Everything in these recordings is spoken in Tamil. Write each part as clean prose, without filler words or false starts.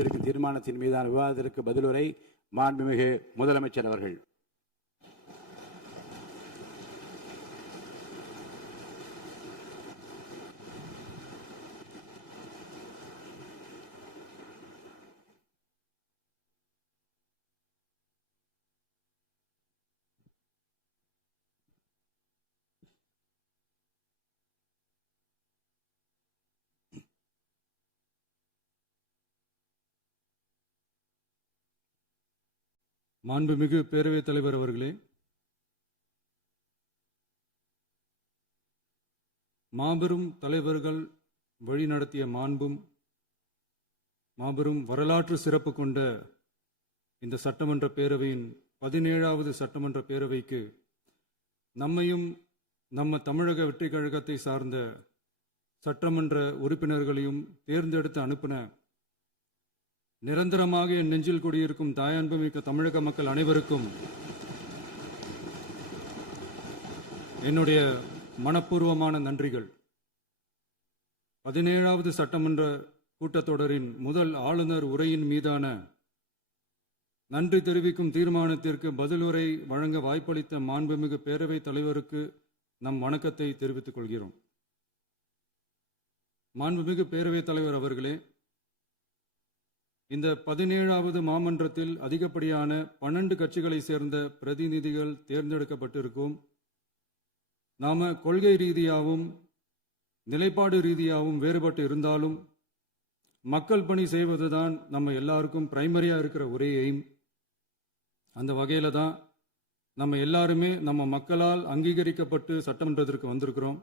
தீர்மானத்தின் மீதான விவாதத்திற்கு பதிலுரை மாண்புமிகு முதலமைச்சர் அவர்கள். மாண்புமிகு பேரவைத் தலைவர் அவர்களே, மாபெரும் தலைவர்கள் வழிநடத்திய மாண்பும் மாபெரும் வரலாற்று சிறப்பு கொண்ட இந்த சட்டமன்ற பேரவையின் 17வது சட்டமன்ற பேரவைக்கு நம்மையும் நம்ம தமிழக வெற்றி கழகத்தை சார்ந்த சட்டமன்ற உறுப்பினர்களையும் தேர்ந்தெடுத்து அனுப்பின நிரந்தரமாக என் நெஞ்சில் குடியிருக்கும் தாயன்புமிக்க தமிழக மக்கள் அனைவருக்கும் என்னுடைய மனப்பூர்வமான நன்றிகள். 17வது சட்டமன்ற கூட்டத்தொடரின் முதல் ஆளுநர் உரையின் மீதான நன்றி தெரிவிக்கும் தீர்மானத்திற்கு பதிலுரை வழங்க வாய்ப்பளித்த மாண்புமிகு பேரவைத் தலைவருக்கு நம் வணக்கத்தை தெரிவித்துக் கொள்கிறோம். மாண்புமிகு பேரவைத் தலைவர் அவர்களே, இந்த 17வது மாமன்றத்தில் அதிகப்படியான 12 கட்சிகளை சேர்ந்த பிரதிநிதிகள் தேர்ந்தெடுக்கப்பட்டிருக்கும். நாம கொள்கை ரீதியாகவும் நிலைப்பாடு ரீதியாகவும் வேறுபட்டு இருந்தாலும் மக்கள் பணி செய்வதுதான் நம்ம எல்லாருக்கும் பிரைமரியா இருக்கிற ஒரே எய்ம். அந்த வகையில தான் நம்ம எல்லாருமே நம்ம மக்களால் அங்கீகரிக்கப்பட்டு சட்டமன்றத்திற்கு வந்திருக்கிறோம்.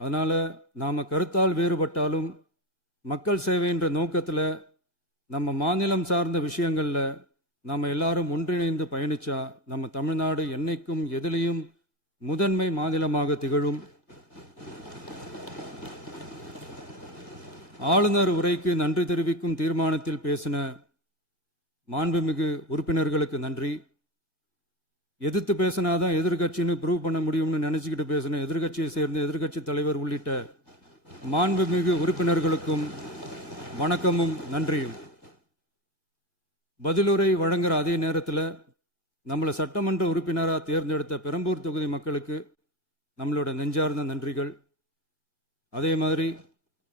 அதனால நாம கருத்தால் வேறுபட்டாலும் மக்கள் சேவை என்ற நோக்கத்தில் நம்ம மாநிலம் சார்ந்த விஷயங்கள்ல நம்ம எல்லாரும் ஒன்றிணைந்து பயணிச்சா நம்ம தமிழ்நாடு என்னைக்கும் எதிலையும் முதன்மை மாநிலமாக திகழும். ஆளுநர் உரைக்கு நன்றி தெரிவிக்கும் தீர்மானத்தில் பேசின மாண்புமிகு உறுப்பினர்களுக்கு நன்றி. எதிர்த்து பேசினாதான் எதிர்கட்சின்னு ப்ரூவ் பண்ண முடியும்னு நினைச்சுக்கிட்டு பேசின எதிர்கட்சியை சேர்ந்த எதிர்கட்சி தலைவர் உள்ளிட்ட மாண்புமிகு உறுப்பினர்களுக்கும் வணக்கமும் நன்றியும். பதிலுரை வழங்குற அதே நேரத்தில் நம்மளை சட்டமன்ற உறுப்பினராக தேர்ந்தெடுத்த பெரம்பூர் தொகுதி மக்களுக்கு நம்மளோட நெஞ்சார்ந்த நன்றிகள். அதே மாதிரி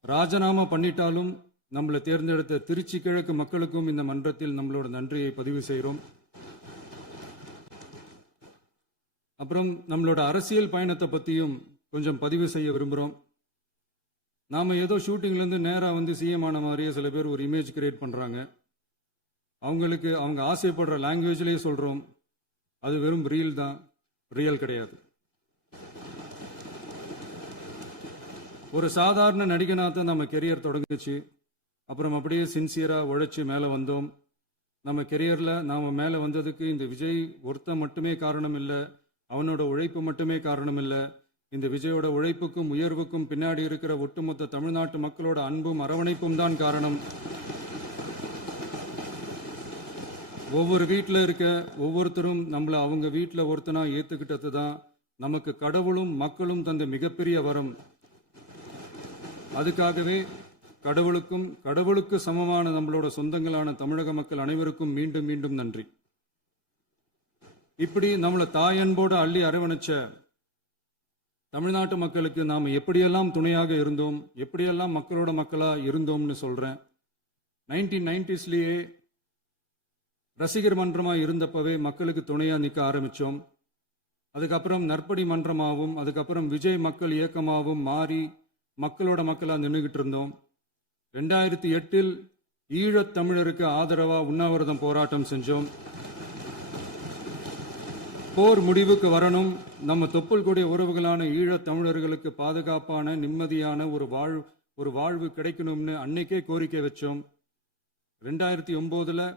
ராஜினாமா பண்ணிட்டாலும் நம்மளை தேர்ந்தெடுத்த திருச்சி கிழக்கு மக்களுக்கும் இந்த மன்றத்தில் நம்மளோட நன்றியை பதிவு செய்கிறோம். அப்புறம் நம்மளோட அரசியல் பயணத்தை பற்றியும் கொஞ்சம் பதிவு செய்ய விரும்புகிறோம். நாம் ஏதோ ஷூட்டிங்லேருந்து நேராக வந்து சிஎம் ஆன மாதிரியே சில பேர் ஒரு இமேஜ் கிரியேட் பண்ணுறாங்க. அவங்களுக்கு அவங்க ஆசைப்படுற லாங்குவேஜ்லேயே சொல்கிறோம், அது வெறும் ரீல் தான், ரியல் கிடையாது. ஒரு சாதாரண நடிகனாக தான் நம்ம கெரியர் தொடங்குச்சு. அப்புறம் அப்படியே சின்சியராக உழைச்சி மேலே வந்தோம். நம்ம கெரியரில் நாம் மேலே வந்ததுக்கு இந்த விஜய் ஒருத்தன் மட்டுமே காரணம் இல்லை, அவனோட உழைப்பு மட்டுமே காரணம் இல்லை. இந்த விஜயோட உழைப்புக்கும் உயர்வுக்கும் பின்னாடி இருக்கிற ஒட்டுமொத்த தமிழ்நாட்டு மக்களோட அன்பும் அரவணைப்பும் தான் காரணம். ஒவ்வொரு வீட்டில் இருக்க ஒவ்வொருத்தரும் நம்மளை அவங்க வீட்டில் ஒருத்தனா ஏற்றுக்கிட்டது தான் நமக்கு கடவுளும் மக்களும் தந்த மிகப்பெரிய வரம். அதுக்காகவே கடவுளுக்கு சமமான நம்மளோட சொந்தங்களான தமிழக மக்கள் அனைவருக்கும் மீண்டும் மீண்டும் நன்றி. இப்படி நம்மளை தாயன்போடு அள்ளி அரவணைச்ச தமிழ்நாட்டு மக்களுக்கு நாம் எப்படியெல்லாம் துணையாக இருந்தோம், எப்படியெல்லாம் மக்களோட மக்களாக இருந்தோம்னு சொல்கிறேன். 1990ஸ்லேயே ரசிகர் மன்றமாக இருந்தப்பவே மக்களுக்கு துணையாக நிற்க ஆரம்பித்தோம். அதுக்கப்புறம் நற்படி மன்றமாகவும் அதுக்கப்புறம் விஜய் மக்கள் இயக்கமாகவும் மாறி மக்களோட மக்களாக நின்றுகிட்டு இருந்தோம். 2008 ஈழத் தமிழருக்கு ஆதரவாக உண்ணாவிரதம் போராட்டம் செஞ்சோம். போர் முடிவுக்கு வரணும், நம்ம தொப்புள் கூடிய உறவுகளான ஈழத் தமிழர்களுக்கு பாதுகாப்பான நிம்மதியான ஒரு வாழ்வு கிடைக்கணும்னு அன்னைக்கே கோரிக்கை வச்சோம். 2009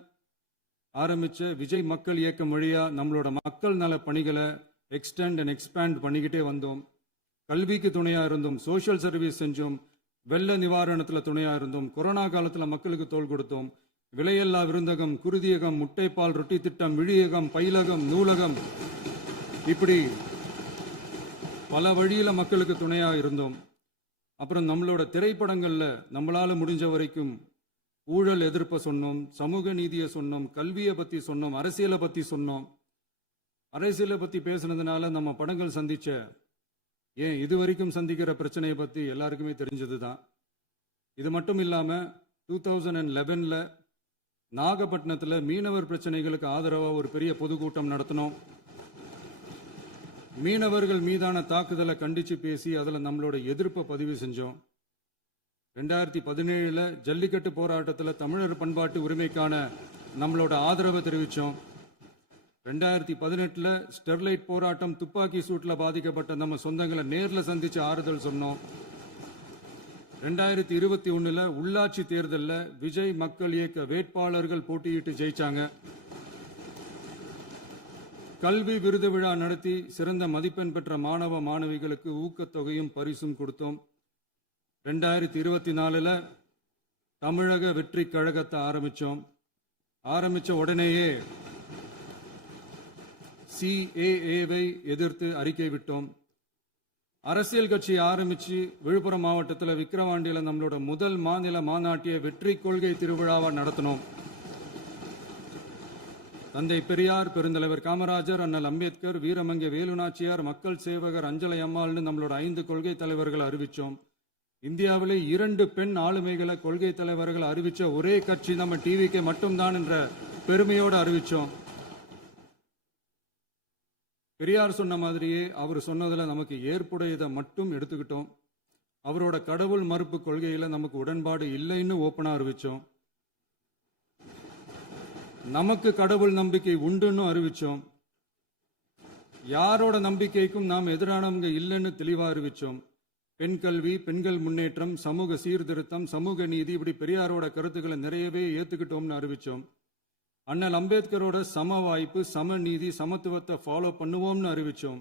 ஆரம்பிச்ச விஜய் மக்கள் இயக்கம் வழியா நம்மளோட மக்கள் நல பணிகளை எக்ஸ்டெண்ட் அண்ட் எக்ஸ்பேண்ட் பண்ணிக்கிட்டே வந்தோம். கல்விக்கு துணையா இருந்தோம், சோஷியல் சர்வீஸ் செஞ்சோம், வெள்ள நிவாரணத்தில் துணையா இருந்தோம், கொரோனா காலத்தில் மக்களுக்கு தோள் கொடுத்தோம். விலையில்லா விருந்தகம், குருதியகம், முட்டைப்பால் ரொட்டி திட்டம், விழியகம், பயிலகம், நூலகம், இப்படி பல வழியில மக்களுக்கு துணையா இருந்தோம். அப்புறம் நம்மளோட திரைப்படங்கள்ல நம்மளால முடிஞ்ச வரைக்கும் ஊழல் எதிர்ப்பை சொன்னோம், சமூக நீதியை சொன்னோம், கல்வியை பத்தி சொன்னோம், அரசியலை பத்தி சொன்னோம். அரசியலை பத்தி பேசுனதுனால நம்ம படங்கள் சந்திச்ச இதுவரைக்கும் சந்திக்கிற பிரச்சனையை பத்தி எல்லாருக்குமே தெரிஞ்சதுதான். இது மட்டும் இல்லாம 2011ல நாகப்பட்டினத்துல மீனவர் பிரச்சனைகளுக்கு ஆதரவா ஒரு பெரிய பொதுக்கூட்டம் நடத்தினோம். மீனவர்கள் மீதான தாக்குதலை கண்டிச்சு பேசி அதுல நம்மளோட எதிர்ப்பை பதிவு செஞ்சோம். 2017ல ஜல்லிக்கட்டு போராட்டத்துல தமிழர் பண்பாட்டு உரிமைக்கான நம்மளோட ஆதரவை தெரிவிச்சோம். 2018ல ஸ்டெர்லைட் போராட்டம் துப்பாக்கி சூட்ல பாதிக்கப்பட்ட நம்ம சொந்தங்களை நேர்ல சந்திச்சு ஆறுதல் சொன்னோம். 2021ல உள்ளாட்சி தேர்தல்ல விஜய் மக்கள் இயக்க வேட்பாளர்கள் போட்டியிட்டு ஜெயிச்சாங்க. கல்வி விருது விழா நடத்தி சிறந்த மதிப்பெண் பெற்ற மாணவ மாணவிகளுக்கு ஊக்கத்தொகையும் பரிசும் கொடுத்தோம். 2024ல தமிழக வெற்றி கழகத்தை ஆரம்பிச்ச உடனேயே CAA-வை எதிர்த்து அறிக்கை விட்டோம். அரசியல் கட்சி ஆரம்பிச்சு விழுப்புரம் மாவட்டத்தில் விக்கிரவாண்டியில நம்மளோட முதல் மாநில மாநாட்டிய வெற்றி கொள்கை திருவிழாவை நடத்தினோம். தந்தை பெரியார், பெருந்தலைவர் காமராஜர், அண்ணல் அம்பேத்கர், வீரமங்கை வேலுநாச்சியார், மக்கள் சேவகர் அஞ்சலை அம்மாள்னு நம்மளோட 5 கொள்கை தலைவர்கள் அறிவிச்சோம். இந்தியாவிலே 2 பெண் ஆளுமைகளை கொள்கை தலைவர்கள் அறிவிச்ச ஒரே கட்சி நம்ம டிவிக்கு மட்டும்தான் என்ற பெருமையோடு அறிவிச்சோம். பெரியார் சொன்ன மாதிரியே அவர் சொன்னதுல நமக்கு ஏற்புடையதை மட்டும் எடுத்துக்கிட்டோம். அவரோட கடவுள் மறுப்பு கொள்கையில நமக்கு உடன்பாடு இல்லைன்னு ஓப்பனா அறிவிச்சோம். நமக்கு கடவுள் நம்பிக்கை உண்டுன்னு அறிவிச்சோம். யாரோட நம்பிக்கைக்கும் நாம் எதிரானவங்க இல்லைன்னு தெளிவா அறிவிச்சோம். பெண் கல்வி, பெண்கள் முன்னேற்றம், சமூக சீர்திருத்தம், சமூக நீதி, இப்படி பெரியாரோட கருத்துக்களை நிறையவே ஏத்துக்கிட்டோம்னு அறிவிச்சோம். அண்ணல் அம்பேத்கரோட சம வாய்ப்பு, சமநீதி, சமத்துவத்தை ஃபாலோ பண்ணுவோம்னு அறிவிச்சோம்.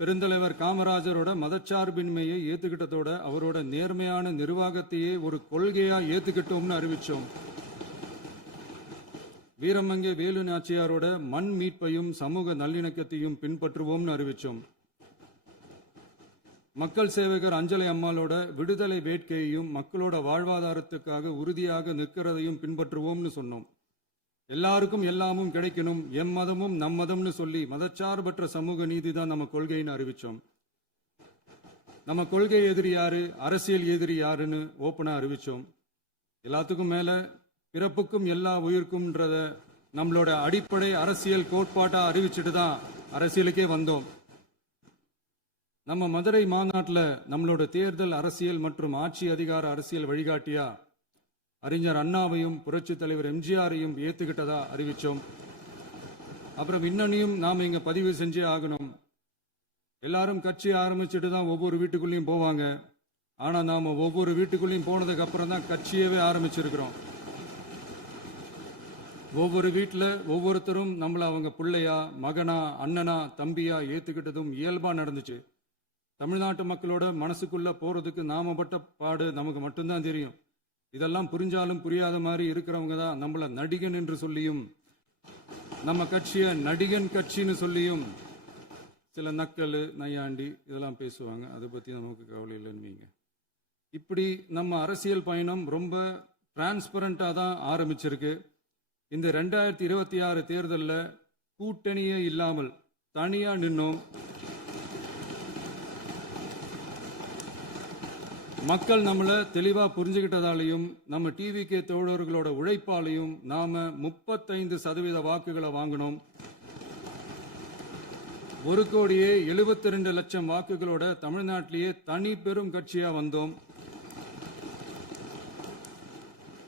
பெருந்தலைவர் காமராஜரோட மதச்சார்பின்மையை ஏத்துக்கிட்டதோட அவரோட நேர்மையான நிர்வாகத்தையே ஒரு கொள்கையா ஏத்துக்கிட்டோம்னு அறிவிச்சோம். வீரமங்கை வேலு நாச்சியாரோட மண் மீட்பையும் சமூக நல்லிணக்கத்தையும் பின்பற்றுவோம்னு அறிவிச்சோம். மக்கள் சேவகர் அஞ்சலை அம்மாளோட விடுதலை வேட்கையையும் மக்களோட வாழ்வாதாரத்துக்காக உறுதியாக நிற்கிறதையும் பின்பற்றுவோம்னு சொன்னோம். எல்லாருக்கும் எல்லாமும் கிடைக்கணும், எம் மதமும் நம் மதம்னு சொல்லி மதச்சார்பற்ற சமூக நீதி தான் நம்ம கொள்கைன்னு அறிவிச்சோம். நம்ம கொள்கை எதிரி யாரு, அரசியல் எதிரி யாருன்னு ஓப்பனா அறிவிச்சோம். எல்லாத்துக்கும் மேல பிறப்புக்கும் எல்லா உயிர்க்கும்ன்றத நம்மளோட அடிப்படை அரசியல் கோட்பாட்டா அறிவிச்சுட்டு தான் அரசியலுக்கே வந்தோம். நம்ம மதுரை மாநாட்டில் நம்மளோட தேர்தல் அரசியல் மற்றும் ஆட்சி அதிகார அரசியல் வழிகாட்டியா அறிஞர் அண்ணாவையும் புரட்சி தலைவர் எம்ஜிஆரையும் ஏத்துக்கிட்டதா அறிவிச்சோம். அப்புறம் இன்னனையும் நாம இங்க பதிவு செஞ்சே ஆகணும். எல்லாரும் கட்சி ஆரம்பிச்சுட்டு தான் ஒவ்வொரு வீட்டுக்குள்ளேயும் போவாங்க. ஆனா நாம ஒவ்வொரு வீட்டுக்குள்ளேயும் போனதுக்கு அப்புறம் தான் கட்சியவே ஆரம்பிச்சிருக்கிறோம். ஒவ்வொரு வீட்டில் ஒவ்வொருத்தரும் நம்மள அவங்க பிள்ளையா, மகனா, அண்ணனா, தம்பியா ஏத்துக்கிட்டதும் இயல்பா நடந்துச்சு. தமிழ்நாட்டு மக்களோட மனசுக்குள்ள போறதுக்கு நாம பட்ட பாடு நமக்கு மட்டும்தான் தெரியும். இதெல்லாம் புரிஞ்சாலும் புரியாத மாதிரி இருக்கிறவங்க தான் நம்மள நடிகன் என்று சொல்லியும் நம்ம கட்சியை நடிகன் கட்சின்னு சொல்லியும் சில நக்கல், நையாண்டி இதெல்லாம் பேசுவாங்க. அதை பத்தி நமக்கு கவலை இல்லைன்னு வைங்க. இப்படி நம்ம அரசியல் பயணம் ரொம்ப டிரான்ஸ்பரண்டா தான் ஆரம்பிச்சிருக்கு. இந்த 2026 தேர்தலில் கூட்டணியே இல்லாமல் தனியா நின்னோம். மக்கள் நம்மளை தெளிவா புரிஞ்சுக்கிட்டதாலையும் நம்ம டிவிகே தோழர்களோட உழைப்பாலையும் நாம 35% வாக்குகளை வாங்கினோம். 1,72,00,000 வாக்குகளோட தமிழ்நாட்டிலேயே தனி பெரும் கட்சியா வந்தோம்.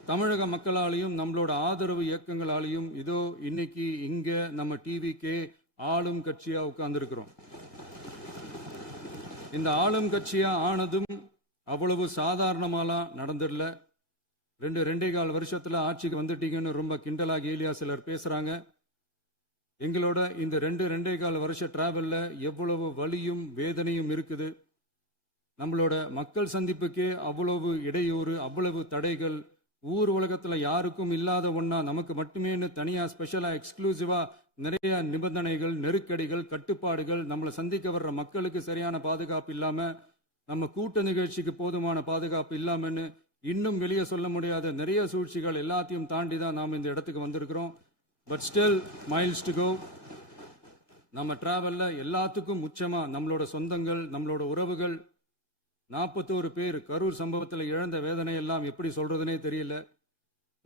தமிழக மக்களாலையும் நம்மளோட ஆதரவு இயக்கங்களாலையும் இதோ இன்னைக்கு இங்க நம்ம டிவிகே ஆளும் கட்சியா உட்கார்ந்துருக்கிறோம். இந்த ஆளும் கட்சியா ஆனதும் அவ்வளவு சாதாரணமாலாம் நடந்துடல. 2.25 வருஷத்துல ஆட்சிக்கு வந்துட்டீங்கன்னு ரொம்ப கிண்டலா கேலியா சிலர் பேசுறாங்க. எங்களோட இந்த 2.25 வருஷ டிராவல்ல எவ்வளவு வலியும் வேதனையும் இருக்குது. நம்மளோட மக்கள் சந்திப்புக்கே அவ்வளவு இடையூறு, அவ்வளவு தடைகள், ஊர் உலகத்துல யாருக்கும் இல்லாத ஒன்னா நமக்கு மட்டுமேன்னு தனியா ஸ்பெஷலா எக்ஸ்க்ளூசிவா நிறைய நிபந்தனைகள், நெருக்கடிகள், கட்டுப்பாடுகள், நம்மளை சந்திக்க வர்ற மக்களுக்கு சரியான பாதுகாப்பு இல்லாம, நம்ம கூட்ட நிகழ்ச்சிக்கு போதுமான பாதுகாப்பு இல்லாமன்னு இன்னும் வெளியே சொல்ல முடியாத நிறைய சூழ்ச்சிகள் எல்லாத்தையும் தாண்டி தான் நாம் இந்த இடத்துக்கு வந்திருக்கிறோம். But still miles to go. நம்ம டிராவல்ல எல்லாத்துக்கும் முச்சமா நம்மளோட சொந்தங்கள், நம்மளோட உறவுகள், 41 பேர் கரூர் சம்பவத்தில் இழந்த வேதனை எல்லாம் எப்படி சொல்றதுனே தெரியல.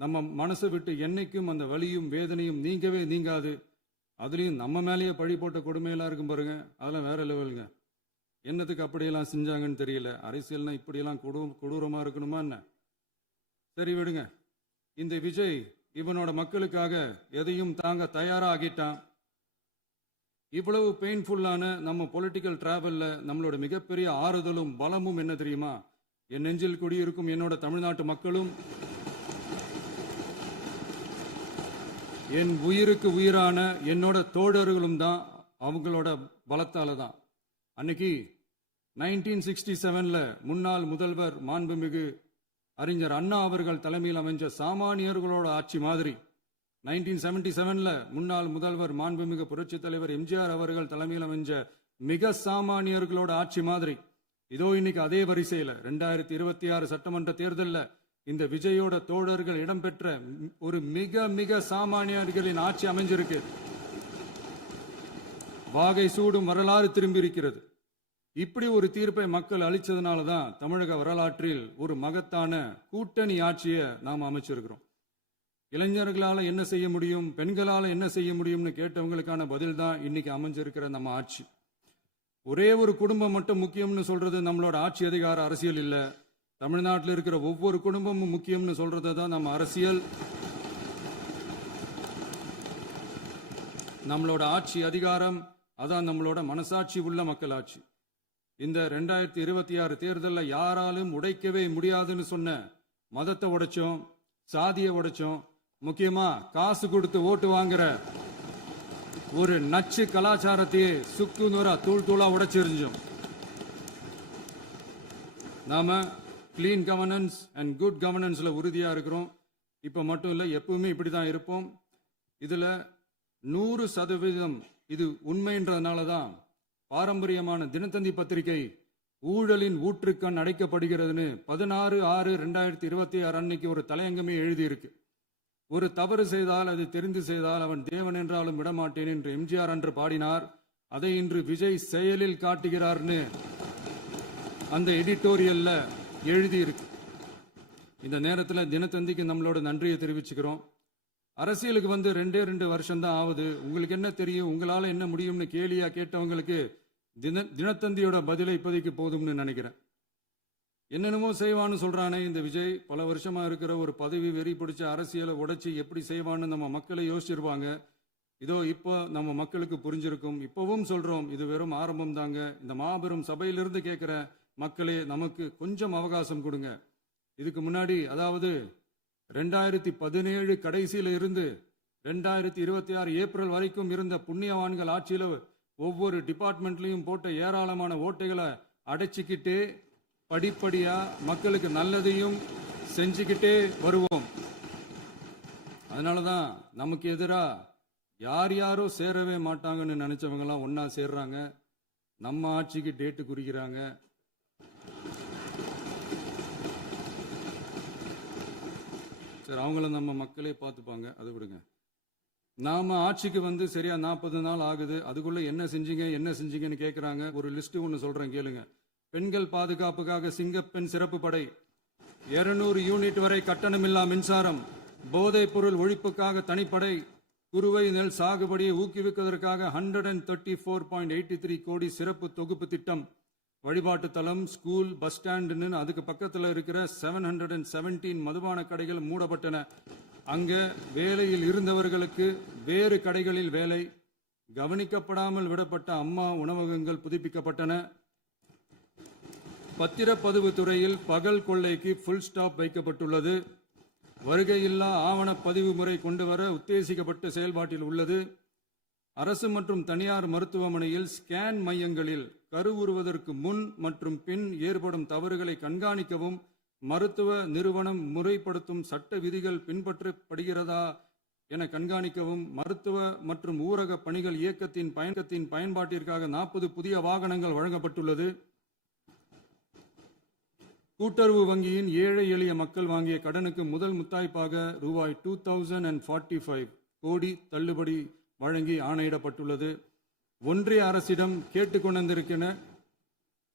நம்ம மனசை விட்டு என்னைக்கும் அந்த வலியும் வேதனையும் நீங்கவே நீங்காது. அதுலேயும் நம்ம மேலேயே பழி போட்ட கொடுமையெல்லாம் இருக்கும் பாருங்க, அதெல்லாம் வேற லெவலுங்க. என்னத்துக்கு அப்படியெல்லாம் செஞ்சாங்கன்னு தெரியல. அரசியல்னா இப்படியெல்லாம் கொடூரமா இருக்கணுமா என்ன? சரி விடுங்க. இந்த விஜய் இவனோட மக்களுக்காக எதையும் தாங்க தயாராகிட்டான். இவ்வளவு பெயின்ஃபுல்லான நம்ம பொலிட்டிக்கல் டிராவல்ல நம்மளோட மிகப்பெரிய ஆறுதலும் பலமும் என்ன தெரியுமா? என் நெஞ்சில் குடியிருக்கும் என்னோட தமிழ்நாட்டு மக்களும், என் உயிருக்கு உயிரான என்னோட தோழர்களும் தான். அவங்களோட பலத்தால தான். அன்னைக்கு 1967 முன்னாள் முதல்வர் மாண்புமிகு அறிஞர் அண்ணா அவர்கள் தலைமையில் அமைஞ்ச சாமானியர்களோட ஆட்சி மாதிரி, 1977 முன்னாள் முதல்வர் மாண்புமிகு புரட்சித் தலைவர் எம்ஜிஆர் அவர்கள் தலைமையில் அமைஞ்ச மிக சாமானியர்களோட ஆட்சி மாதிரி, இதோ இன்னைக்கு அதே வரிசையில 2026 சட்டமன்ற தேர்தலில் இந்த விஜயோட தோழர்கள் இடம்பெற்ற ஒரு மிக மிக சாமானியர்களின் ஆட்சி அமைஞ்சிருக்கு. வாகை சூடும் வரலாறு திரும்பி இருக்கிறது. இப்படி ஒரு தீர்ப்பை மக்கள் அளிச்சதுனால தான் தமிழக வரலாற்றில் ஒரு மகத்தான கூட்டணி ஆட்சியை நாம் அமைச்சிருக்கிறோம். இளைஞர்களால என்ன செய்ய முடியும், பெண்களால என்ன செய்ய முடியும்னு கேட்டவங்களுக்கான பதில் தான் இன்னைக்கு அமைஞ்சிருக்கிற நம்ம ஆட்சி. ஒரே ஒரு குடும்பம் மட்டும் முக்கியம்னு சொல்றது நம்மளோட ஆட்சி அதிகார அரசியல் இல்ல. தமிழ்நாட்டில் இருக்கிற ஒவ்வொரு குடும்பமும் முக்கியம்னு சொல்றது தான் நம்ம அரசியல். நம்மளோட ஆட்சி அதிகாரம் அதான் நம்மளோட மனசாட்சி உள்ள மக்களாட்சி. இந்த 2026 தேர்தலில் யாராலும் உடைக்கவே முடியாதுன்னு சொன்ன மதத்தை உடைச்சோம், சாதியை உடைச்சோம், முக்கியமா காசு கொடுத்து ஓட்டு வாங்குற ஒரு நச்சு கலாச்சாரத்தையே சுக்கு நூறா தூள் தூளா உடைச்சிருந்தோம். நாம கிளீன் கவர்னன்ஸ் அண்ட் குட் கவர்னன்ஸ்ல உறுதியா இருக்கிறோம். இப்ப மட்டும் இல்ல, எப்பவுமே இப்படிதான் இருப்போம். இதுல 100% இது உண்மைன்றதுனால தான் பாரம்பரியமான தினத்தந்தி பத்திரிகை ஊழலின் ஊற்றுக்கண் அடைக்கப்படுகிறதுன்னு 16/6/2026 அன்னைக்கு ஒரு தலையங்கமே எழுதியிருக்கு. ஒரு தவறு செய்தால், அது தெரிந்து செய்தால் அவன் தேவன் என்றாலும் விடமாட்டேன் என்று எம்ஜிஆர் அன்று பாடினார். அதை இன்று விஜய் செயலில் காட்டுகிறார்னு அந்த எடிட்டோரியல்ல எழுதியிருக்கு. இந்த நேரத்தில் தினத்தந்திக்கு நம்மளோட நன்றியை தெரிவிச்சுக்கிறோம். அரசியலுக்கு வந்து 2 வருஷம் தான் ஆகுது. உங்களுக்கு என்ன தெரியும், உங்களால என்ன முடியும்னு கேலியா கேட்டவங்களுக்கு தினத்தந்தியோட பதிலை இப்போதைக்கு போதும்னு நினைக்கிறேன். என்னென்னமோ செய்வான்னு சொல்றானே இந்த விஜய், பல வருஷமா இருக்கிற ஒரு பதவி வெறி பிடிச்ச அரசியலை உடைச்சி எப்படி செய்வான்னு நம்ம மக்களை யோசிச்சிருப்பாங்க. இதோ இப்போ நம்ம மக்களுக்கு புரிஞ்சிருக்கும். இப்பவும் சொல்றோம், இது வெறும் ஆரம்பம் தாங்க. இந்த மாபெரும் சபையிலிருந்து கேட்கிற மக்களே, நமக்கு கொஞ்சம் அவகாசம் கொடுங்க. இதுக்கு முன்னாடி, அதாவது 2017 கடைசியில இருந்து 2026 ஏப்ரல் வரைக்கும் இருந்த புண்ணியவான்கள் ஆட்சியில ஒவ்வொரு டிபார்ட்மெண்ட்லயும் போட்ட ஏராளமான ஓட்டைகளை அடைச்சிக்கிட்டே படிப்படியா மக்களுக்கு நல்லதையும் செஞ்சுக்கிட்டே வருவோம். அதனாலதான் நமக்கு எதிரா யார் யாரோ சேரவே மாட்டாங்கன்னு நினைச்சவங்க எல்லாம் ஒன்னா சேர்றாங்க. நம்ம ஆட்சிக்கு டேட்டு குறிக்கிறாங்க. சரி, அவங்கள நம்ம மக்களே பார்த்துப்பாங்க, அதை விடுங்க. நாம ஆட்சிக்கு வந்து சரியா 40 நாள் ஆகுது. அதுக்குள்ள என்ன செஞ்சீங்கன்னு கேட்கிறாங்க. ஒரு லிஸ்ட் ஒன்று சொல்றேன் கேளுங்க. பெண்கள் பாதுகாப்புக்காக சிங்கப்பெண் சிறப்பு படை, 200 யூனிட் வரை கட்டணமில்லா மின்சாரம், போதைப் பொருள் ஒழிப்புக்காக தனிப்படை, குறுவை நெல் சாகுபடியை ஊக்குவிப்பதற்காக 134.83 கோடி சிறப்பு தொகுப்பு திட்டம், வழிபாட்டு தலம், ஸ்கூல், பஸ் ஸ்டாண்டுன்னு அதுக்கு பக்கத்தில் இருக்கிற 717 மதுபான கடைகள் மூடப்பட்டன. அங்க வேலையில் இருந்தவர்களுக்கு வேறு கடைகளில் வேலை, கவனிக்கப்படாமல் விடப்பட்ட அம்மா உணவகங்கள் புதுப்பிக்கப்பட்டன. பத்திரப்பதிவு துறையில் பகல் கொள்ளைக்கு ஃபுல் ஸ்டாப் வைக்கப்பட்டுள்ளது. வருகையில்லா ஆவண பதிவு முறை கொண்டு வர உத்தேசிக்கப்பட்ட செயல்பாட்டில் உள்ளது. அரசு மற்றும் தனியார் மருத்துவமனையில் ஸ்கேன் மையங்களில் கருவுறுவதற்கு முன் மற்றும் பின் ஏற்படும் தவறுகளை கண்காணிக்கவும், மருத்துவ நிறுவனம் முறைப்படுத்தும் சட்ட விதிகள் பின்பற்றப்படுகிறதா என கண்காணிக்கவும், மருத்துவ மற்றும் ஊரக பணிகள் இயக்கத்தின் பயன்பாட்டிற்காக 40 புதிய வாகனங்கள் வழங்கப்பட்டுள்ளது. கூட்டுறவு வங்கியின் ஏழை எளிய மக்கள் வாங்கிய கடனுக்கு முதல் முத்தாய்ப்பாக ரூபாய் 2045 கோடி தள்ளுபடி வழங்கி ஆணையிடப்பட்டுள்ளது. ஒன்றிய அரசிடம்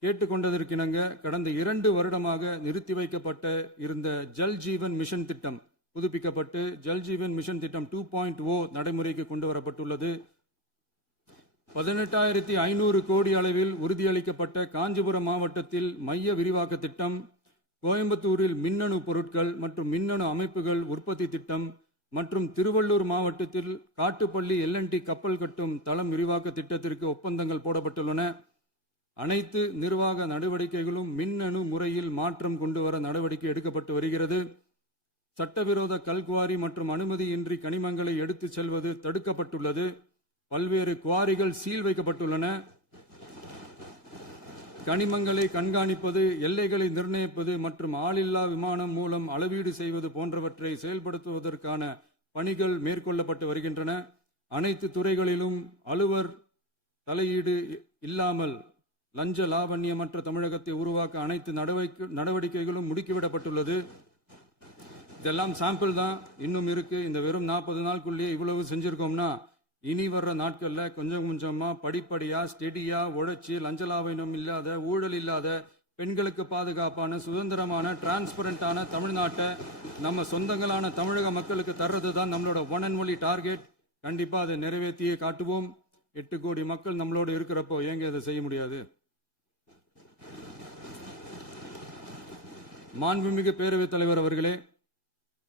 கேட்டுக்கொண்டதற்கிணங்க கடந்த 2 வருடமாக நிறுத்தி வைக்கப்பட்ட இருந்த ஜல் ஜீவன் மிஷன் திட்டம் புதுப்பிக்கப்பட்டு ஜல் ஜீவன் மிஷன் திட்டம் 2.0 நடைமுறைக்கு கொண்டு வரப்பட்டுள்ளது. 18,500 கோடி அளவில் உறுதியளிக்கப்பட்ட காஞ்சிபுரம் மாவட்டத்தில் மைய விரிவாக்க திட்டம், கோயம்புத்தூரில் மின்னணு பொருட்கள் மற்றும் மின்னணு அமைப்புகள் உற்பத்தி திட்டம் மற்றும் திருவள்ளூர் மாவட்டத்தில் காட்டுப்பள்ளி LNT கப்பல் கட்டும் தளம் விரிவாக்க திட்டத்திற்கு ஒப்பந்தங்கள் போடப்பட்டுள்ளன. அனைத்து நிர்வாக நடவடிக்கைகளும் மின்னணு முறையில் மாற்றம் கொண்டு வர நடவடிக்கை எடுக்கப்பட்டு வருகிறது. சட்டவிரோத கல்குவாரி மற்றும் அனுமதியின்றி கனிமங்களை எடுத்துச் செல்வது தடுக்கப்பட்டுள்ளது. பல்வேறு குவாரிகள் சீல் வைக்கப்பட்டுள்ளன. கனிமங்களை கண்காணிப்பது, எல்லைகளை நிர்ணயிப்பது மற்றும் ஆளில்லா விமானம் மூலம் அளவீடு செய்வது போன்றவற்றை செயல்படுத்துவதற்கான பணிகள் மேற்கொள்ளப்பட்டு வருகின்றன. அனைத்து துறைகளிலும் அலுவலர் தலையீடு இல்லாமல் லஞ்ச லாவண்யமற்ற தமிழகத்தை உருவாக்க அனைத்து நடவடிக்கைகளும் முடுக்கிவிடப்பட்டுள்ளது. இதெல்லாம் சாம்பிள் தான், இன்னும் இருக்கு. இந்த வெறும் 40 நாளுக்குள்ளேயே இவ்வளவு செஞ்சிருக்கோம்னா இனி வர்ற நாட்கள்ல கொஞ்சம் கொஞ்சமா படிப்படியா ஸ்டெடியா உழைச்சி லஞ்ச லாவண்யம் இல்லாத, ஊழல் இல்லாத, பெண்களுக்கு பாதுகாப்பான, சுதந்திரமான, டிரான்ஸ்பரண்டான தமிழ்நாட்டை நம்ம சொந்தங்களான தமிழக மக்களுக்கு தர்றது தான் நம்மளோட ஒன் அண்ட் ஒன்லி டார்கெட். கண்டிப்பா அதை நிறைவேற்றியே காட்டுவோம். 8 கோடி மக்கள் நம்மளோட இருக்கிறப்போ ஏங்க இதை செய்ய முடியாது? மாண்புமிகு பேரவைத் தலைவர் அவர்களே,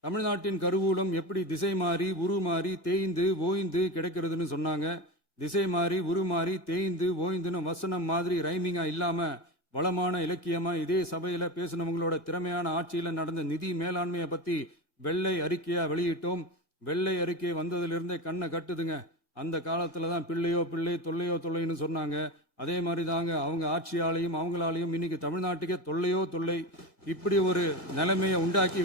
தமிழ்நாட்டின் கருவூலம் எப்படி திசை மாறி உருமாறி தேய்ந்து ஓய்ந்து கிடைக்கிறதுன்னு சொன்னாங்க. திசை மாறி உருமாறி தேய்ந்து ஓய்ந்துன்னு வசனம் மாதிரி ரைமிங்கா இல்லாம வளமான இலக்கியமா இதே சபையில பேசினவங்களோட திறமையான ஆட்சியில நடந்த நிதி மேலாண்மையை பத்தி வெள்ளை அறிக்கையா வெளியிட்டோம். வெள்ளை அறிக்கை வந்ததிலிருந்தே கண்ணை கட்டுதுங்க. அந்த காலத்துல தான் பிள்ளையோ பிள்ளை தொல்லையோ தொல்லைன்னு சொன்னாங்க. அதே மாதிரி தாங்க அவங்க ஆட்சியாலையும் அவங்களாலையும் இன்னைக்கு தமிழ்நாட்டுக்கே தொல்லையோ தொல்லை. இப்படி ஒரு நிலைமையை உண்டாக்கி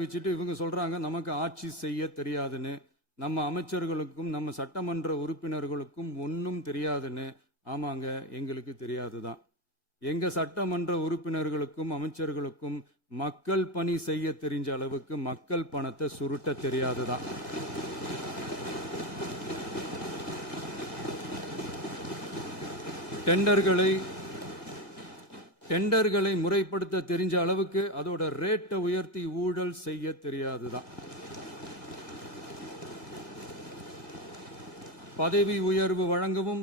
வச்சுட்டு இவங்க சொல்றாங்க நமக்கு ஆட்சி செய்ய தெரியாதுன்னு. நம்ம அமைச்சர்களுக்கும் நம்ம சட்டமன்ற உறுப்பினர்களுக்கும் ஒன்றும் தெரியாதுன்னு. ஆமாங்க, எங்களுக்கு தெரியாதுதான். எங்க சட்டமன்ற உறுப்பினர்களுக்கும் அமைச்சர்களுக்கும் மக்கள் பணி செய்ய தெரிஞ்ச அளவுக்கு மக்கள் பணத்தை சுருட்ட தெரியாதுதான். டெண்டர்களை முறைப்படுத்த தெரிஞ்ச அளவுக்கு அதோட ரேட்டை உயர்த்தி ஊழல் செய்ய தெரியாதுதான். பதவி உயர்வு வழங்கவும்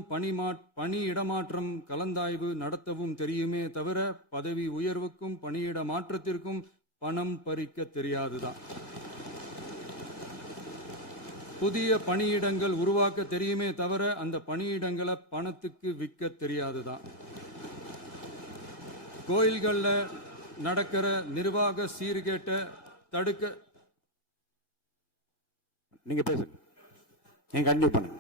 பணி இடமாற்றம் கலந்தாய்வு நடத்தவும் தெரியுமே தவிர பதவி உயர்வுக்கும் பணியிட மாற்றத்திற்கும் பணம் பறிக்க தெரியாதுதான். புதிய பணியிடங்கள் உருவாக்க தெரியுமே தவிர அந்த பணியிடங்களை பணத்துக்கு விற்க தெரியாதுதான். கோயில்கள்ல நடக்கிற நிர்வாக சீர்கேட்டை தடுக்க நீங்க பேசுங்க, நீங்க கண்டிப்பா பண்ணுங்க.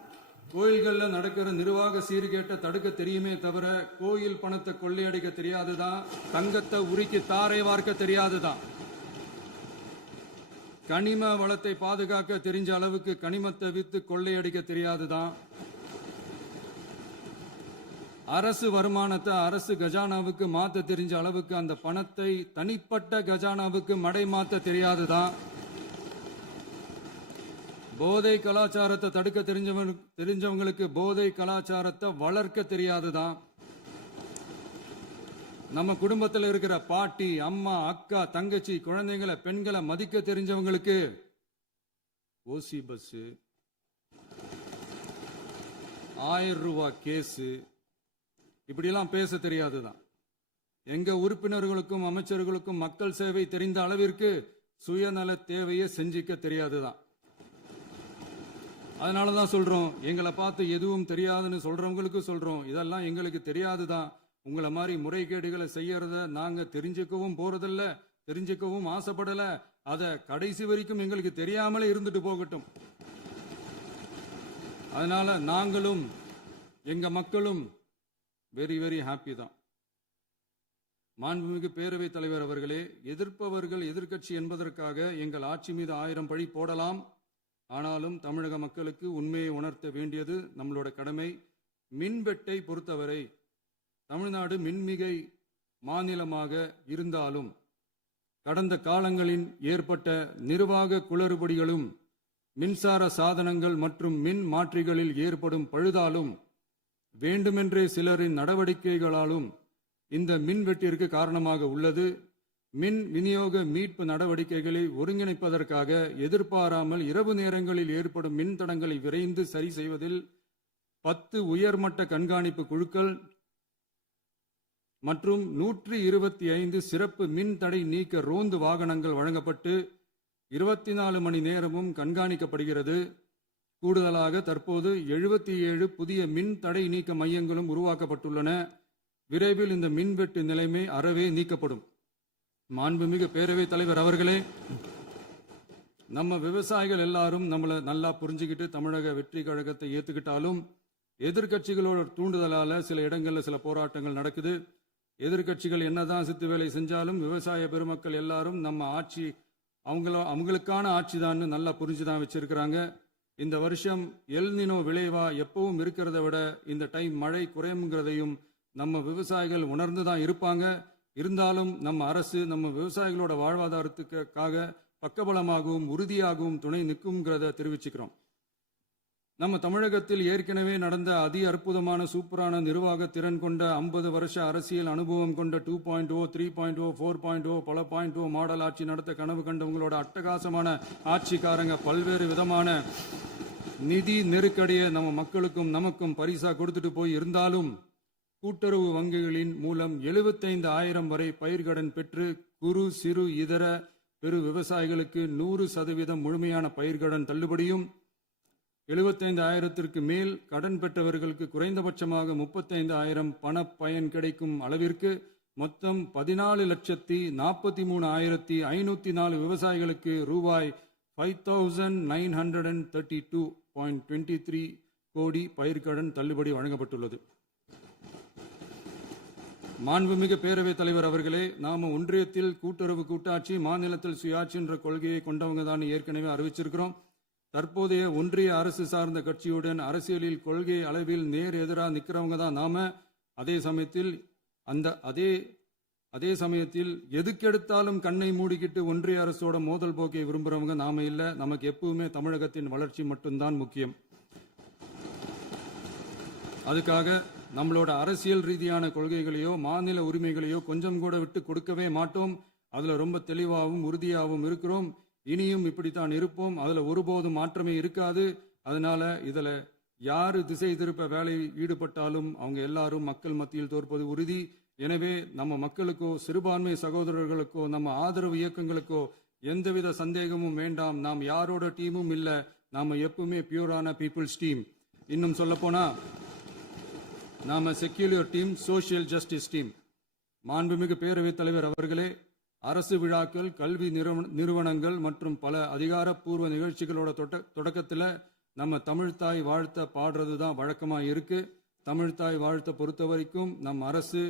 கோயில்கள்ல நடக்கிற நிர்வாக சீர்கேட்டை தடுக்க தெரியுமே தவிர கோயில் பணத்தை கொள்ளையடிக்க தெரியாதுதான். தங்கத்தை உருக்கி தாரை வார்க்க தெரியாதுதான். கனிம வளத்தை பாதுகாக்க தெரிஞ்ச அளவுக்கு கனிமத்தை வித்து கொள்ளையடிக்க தெரியாதுதான். அரசு வருமானத்தை அரசு கஜானாவுக்கு மாத்த தெரிஞ்ச அளவுக்கு அந்த பணத்தை தனிப்பட்ட கஜானாவுக்கு மடை மாத்த தெரியாதுதான். போதை கலாச்சாரத்தை தடுக்க தெரிஞ்சவங்களுக்கு போதை கலாச்சாரத்தை வளர்க்க தெரியாதுதான். நம்ம குடும்பத்தில் இருக்கிற பாட்டி, அம்மா, அக்கா, தங்கச்சி, குழந்தைங்களை, பெண்களை மதிக்க தெரிஞ்சவங்களுக்கு ஓசி பஸ், 1000 ரூபாய் கேஸு, இப்படியெல்லாம் பேச தெரியாதுதான். எங்க உறுப்பினர்களுக்கும் அமைச்சர்களுக்கும் மக்கள் சேவை தெரிந்த அளவிற்கு சுயநல தேவையை செஞ்சிக்க தெரியாதுதான். அதனாலதான் சொல்றோம், எங்களை பார்த்து எதுவும் தெரியாதுன்னு சொல்றவங்களுக்கு சொல்றோம், இதெல்லாம் எங்களுக்கு தெரியாதுதான். உங்களை மாதிரி முறைகேடுகளை செய்யறத நாங்க தெரிஞ்சுக்கவும் போறதில்ல, தெரிஞ்சுக்கவும் ஆசைப்படல. அத கடைசி வரைக்கும் எங்களுக்கு தெரியாமலே இருந்துட்டு போகட்டும். அதனால நாங்களும் எங்க மக்களும் வெரி வெரி ஹாப்பி தான். மாண்புமிகு பேரவைத் தலைவர் அவர்களே, எதிர்ப்பவர்கள் எதிர்க்கட்சி என்பதற்காக எங்கள் ஆட்சி மீது 1000 பழி போடலாம். ஆனாலும் தமிழக மக்களுக்கு உண்மையை உணர்த்த வேண்டியது நம்மளோட கடமை. மின்வெட்டை பொறுத்தவரை தமிழ்நாடு மின்மிகை மாநிலமாக இருந்தாலும் கடந்த காலங்களில் ஏற்பட்ட நிர்வாக குளறுபடிகளும் மின்சார சாதனங்கள் மற்றும் மின் மாற்றிகளில் ஏற்படும் பழுதாலும் வேண்டுமென்றே சிலரின் நடவடிக்கைகளாலும் இந்த மின்வெட்டிற்கு காரணமாக உள்ளது. மின் விநியோக மீட்பு நடவடிக்கைகளை ஒருங்கிணைப்பதற்காக எதிர்பாராமல் இரவு நேரங்களில் ஏற்படும் மின் தடங்களை விரைந்து சரி செய்வதில் 10 உயர்மட்ட கண்காணிப்பு குழுக்கள் மற்றும் 125 சிறப்பு மின் தடை நீக்க ரோந்து வாகனங்கள் வழங்கப்பட்டு 24 மணி நேரமும் கண்காணிக்கப்படுகிறது. கூடுதலாக தற்போது 77 புதிய மின் தடை நீக்க மையங்களும் உருவாக்கப்பட்டுள்ளன. விரைவில் இந்த மின்வெட்டு நிலைமை அறவே நீக்கப்படும். மாண்புமிகு பேரவைத் தலைவர் அவர்களே, நம்ம விவசாயிகள் எல்லாரும் நம்மளை நல்லா புரிஞ்சுக்கிட்டு தமிழக வெற்றி கழகத்தை ஏத்துக்கிட்டாலும் எதிர்கட்சிகளோட தூண்டுதலால சில இடங்கள்ல சில போராட்டங்கள் நடக்குது. எதிர்கட்சிகள் என்னதான் சித்து வேலை செஞ்சாலும் விவசாய பெருமக்கள் எல்லாரும் நம்ம ஆட்சி அவங்களுக்கான ஆட்சி தான் நல்லா புரிஞ்சுதான் வச்சிருக்கிறாங்க. இந்த வருஷம் எல் நினோ விளைவா எப்பவும் இருக்கிறத விட இந்த டைம் மழை குறையுங்கிறதையும் நம்ம விவசாயிகள் உணர்ந்துதான் இருப்பாங்க. இருந்தாலும் நம்ம அரசு நம்ம விவசாயிகளோட வாழ்வாதாரத்துக்காக பக்கபலமாகவும் உறுதியாகவும் துணை நிற்கும்ங்கிறத தெரிவிச்சுக்கிறோம். நம்ம தமிழகத்தில் ஏற்கனவே நடந்த அதி அற்புதமான சூப்பரான நிர்வாக திறன் கொண்ட 50 வருஷ அரசியல் அனுபவம் கொண்ட 2.0, 3.0, 4.0 பல 0.0 மாடல் ஆட்சி நடத்த கனவு கண்டவங்களோட அட்டகாசமான ஆட்சிக்காரங்க பல்வேறு விதமான நிதி நெருக்கடியை நம்ம மக்களுக்கும் நமக்கும் பரிசா கொடுத்துட்டு போய் இருந்தாலும் கூட்டுறவு வங்கிகளின் மூலம் 75,000 வரை பயிர்கடன் பெற்று குறு சிறு இதர பெரு விவசாயிகளுக்கு 100% முழுமையான பயிர்கடன் தள்ளுபடியும் 75,000க்கு மேல் கடன் பெற்றவர்களுக்கு குறைந்தபட்சமாக 35,000 பண பயன் கிடைக்கும் அளவிற்கு மொத்தம் 14,43,504 விவசாயிகளுக்கு ரூபாய் 5,932.23 கோடி பயிர்கடன் தள்ளுபடி வழங்கப்பட்டுள்ளது. மாண்புமிகு பேரவைத் தலைவர் அவர்களே, நாம ஒன்றியத்தில் கூட்டுறவு கூட்டாட்சி, மாநிலத்தில் சுயாட்சி என்ற கொள்கையை கொண்டவங்க தான் ஏற்கனவே அறிவிச்சிருக்கிறோம். தற்போதைய ஒன்றிய அரசு சார்ந்த கட்சியுடன் அரசியலில் கொள்கை அளவில் நேர் எதிராக நிற்கிறவங்க தான் நாம. அதே சமயத்தில் எதுக்கெடுத்தாலும் கண்ணை மூடிக்கிட்டு ஒன்றிய அரசோட மோதல் போக்கை விரும்புறவங்க நாம இல்ல. நமக்கு எப்பவுமே தமிழகத்தின் வளர்ச்சி மட்டும்தான் முக்கியம். அதுக்காக நம்மளோட அரசியல் ரீதியான கொள்கைகளையோ மாநில உரிமைகளையோ கொஞ்சம் கூட விட்டு கொடுக்கவே மாட்டோம். அதுல ரொம்ப தெளிவாகவும் உறுதியாகவும் இருக்கிறோம். இனியும் இப்படித்தான் இருப்போம். அதுல ஒருபோதும் மாற்றமே இருக்காது. அதனால இதுல யாரு திசை திருப்ப வேலையில் ஈடுபட்டாலும் அவங்க எல்லாரும் மக்கள் மத்தியில் தோற்பது உறுதி. எனவே நம்ம மக்களுக்கோ சிறுபான்மை சகோதரர்களுக்கோ நம்ம ஆதரவு இயக்கங்களுக்கோ எந்தவித சந்தேகமும் வேண்டாம். நாம் யாரோட டீமும் இல்ல. நாம எப்பவுமே பியூரான பீப்புள்ஸ் டீம். இன்னும் சொல்ல போனா நாம secular team, social justice team. மாண்புமிகு பேரவைத் தலைவர் அவர்களே, அரசு விழாக்கள், கல்வி நிறுவனங்கள் மற்றும் பல அதிகாரப்பூர்வ நிகழ்ச்சிகளோட தொடக்கத்தில் நம்ம தமிழ்தாய் வாழ்த்த பாடுறது தான் வழக்கமாக இருக்கு. தமிழ்தாய் வாழ்த்த பொறுத்த வரைக்கும் நம் அரசு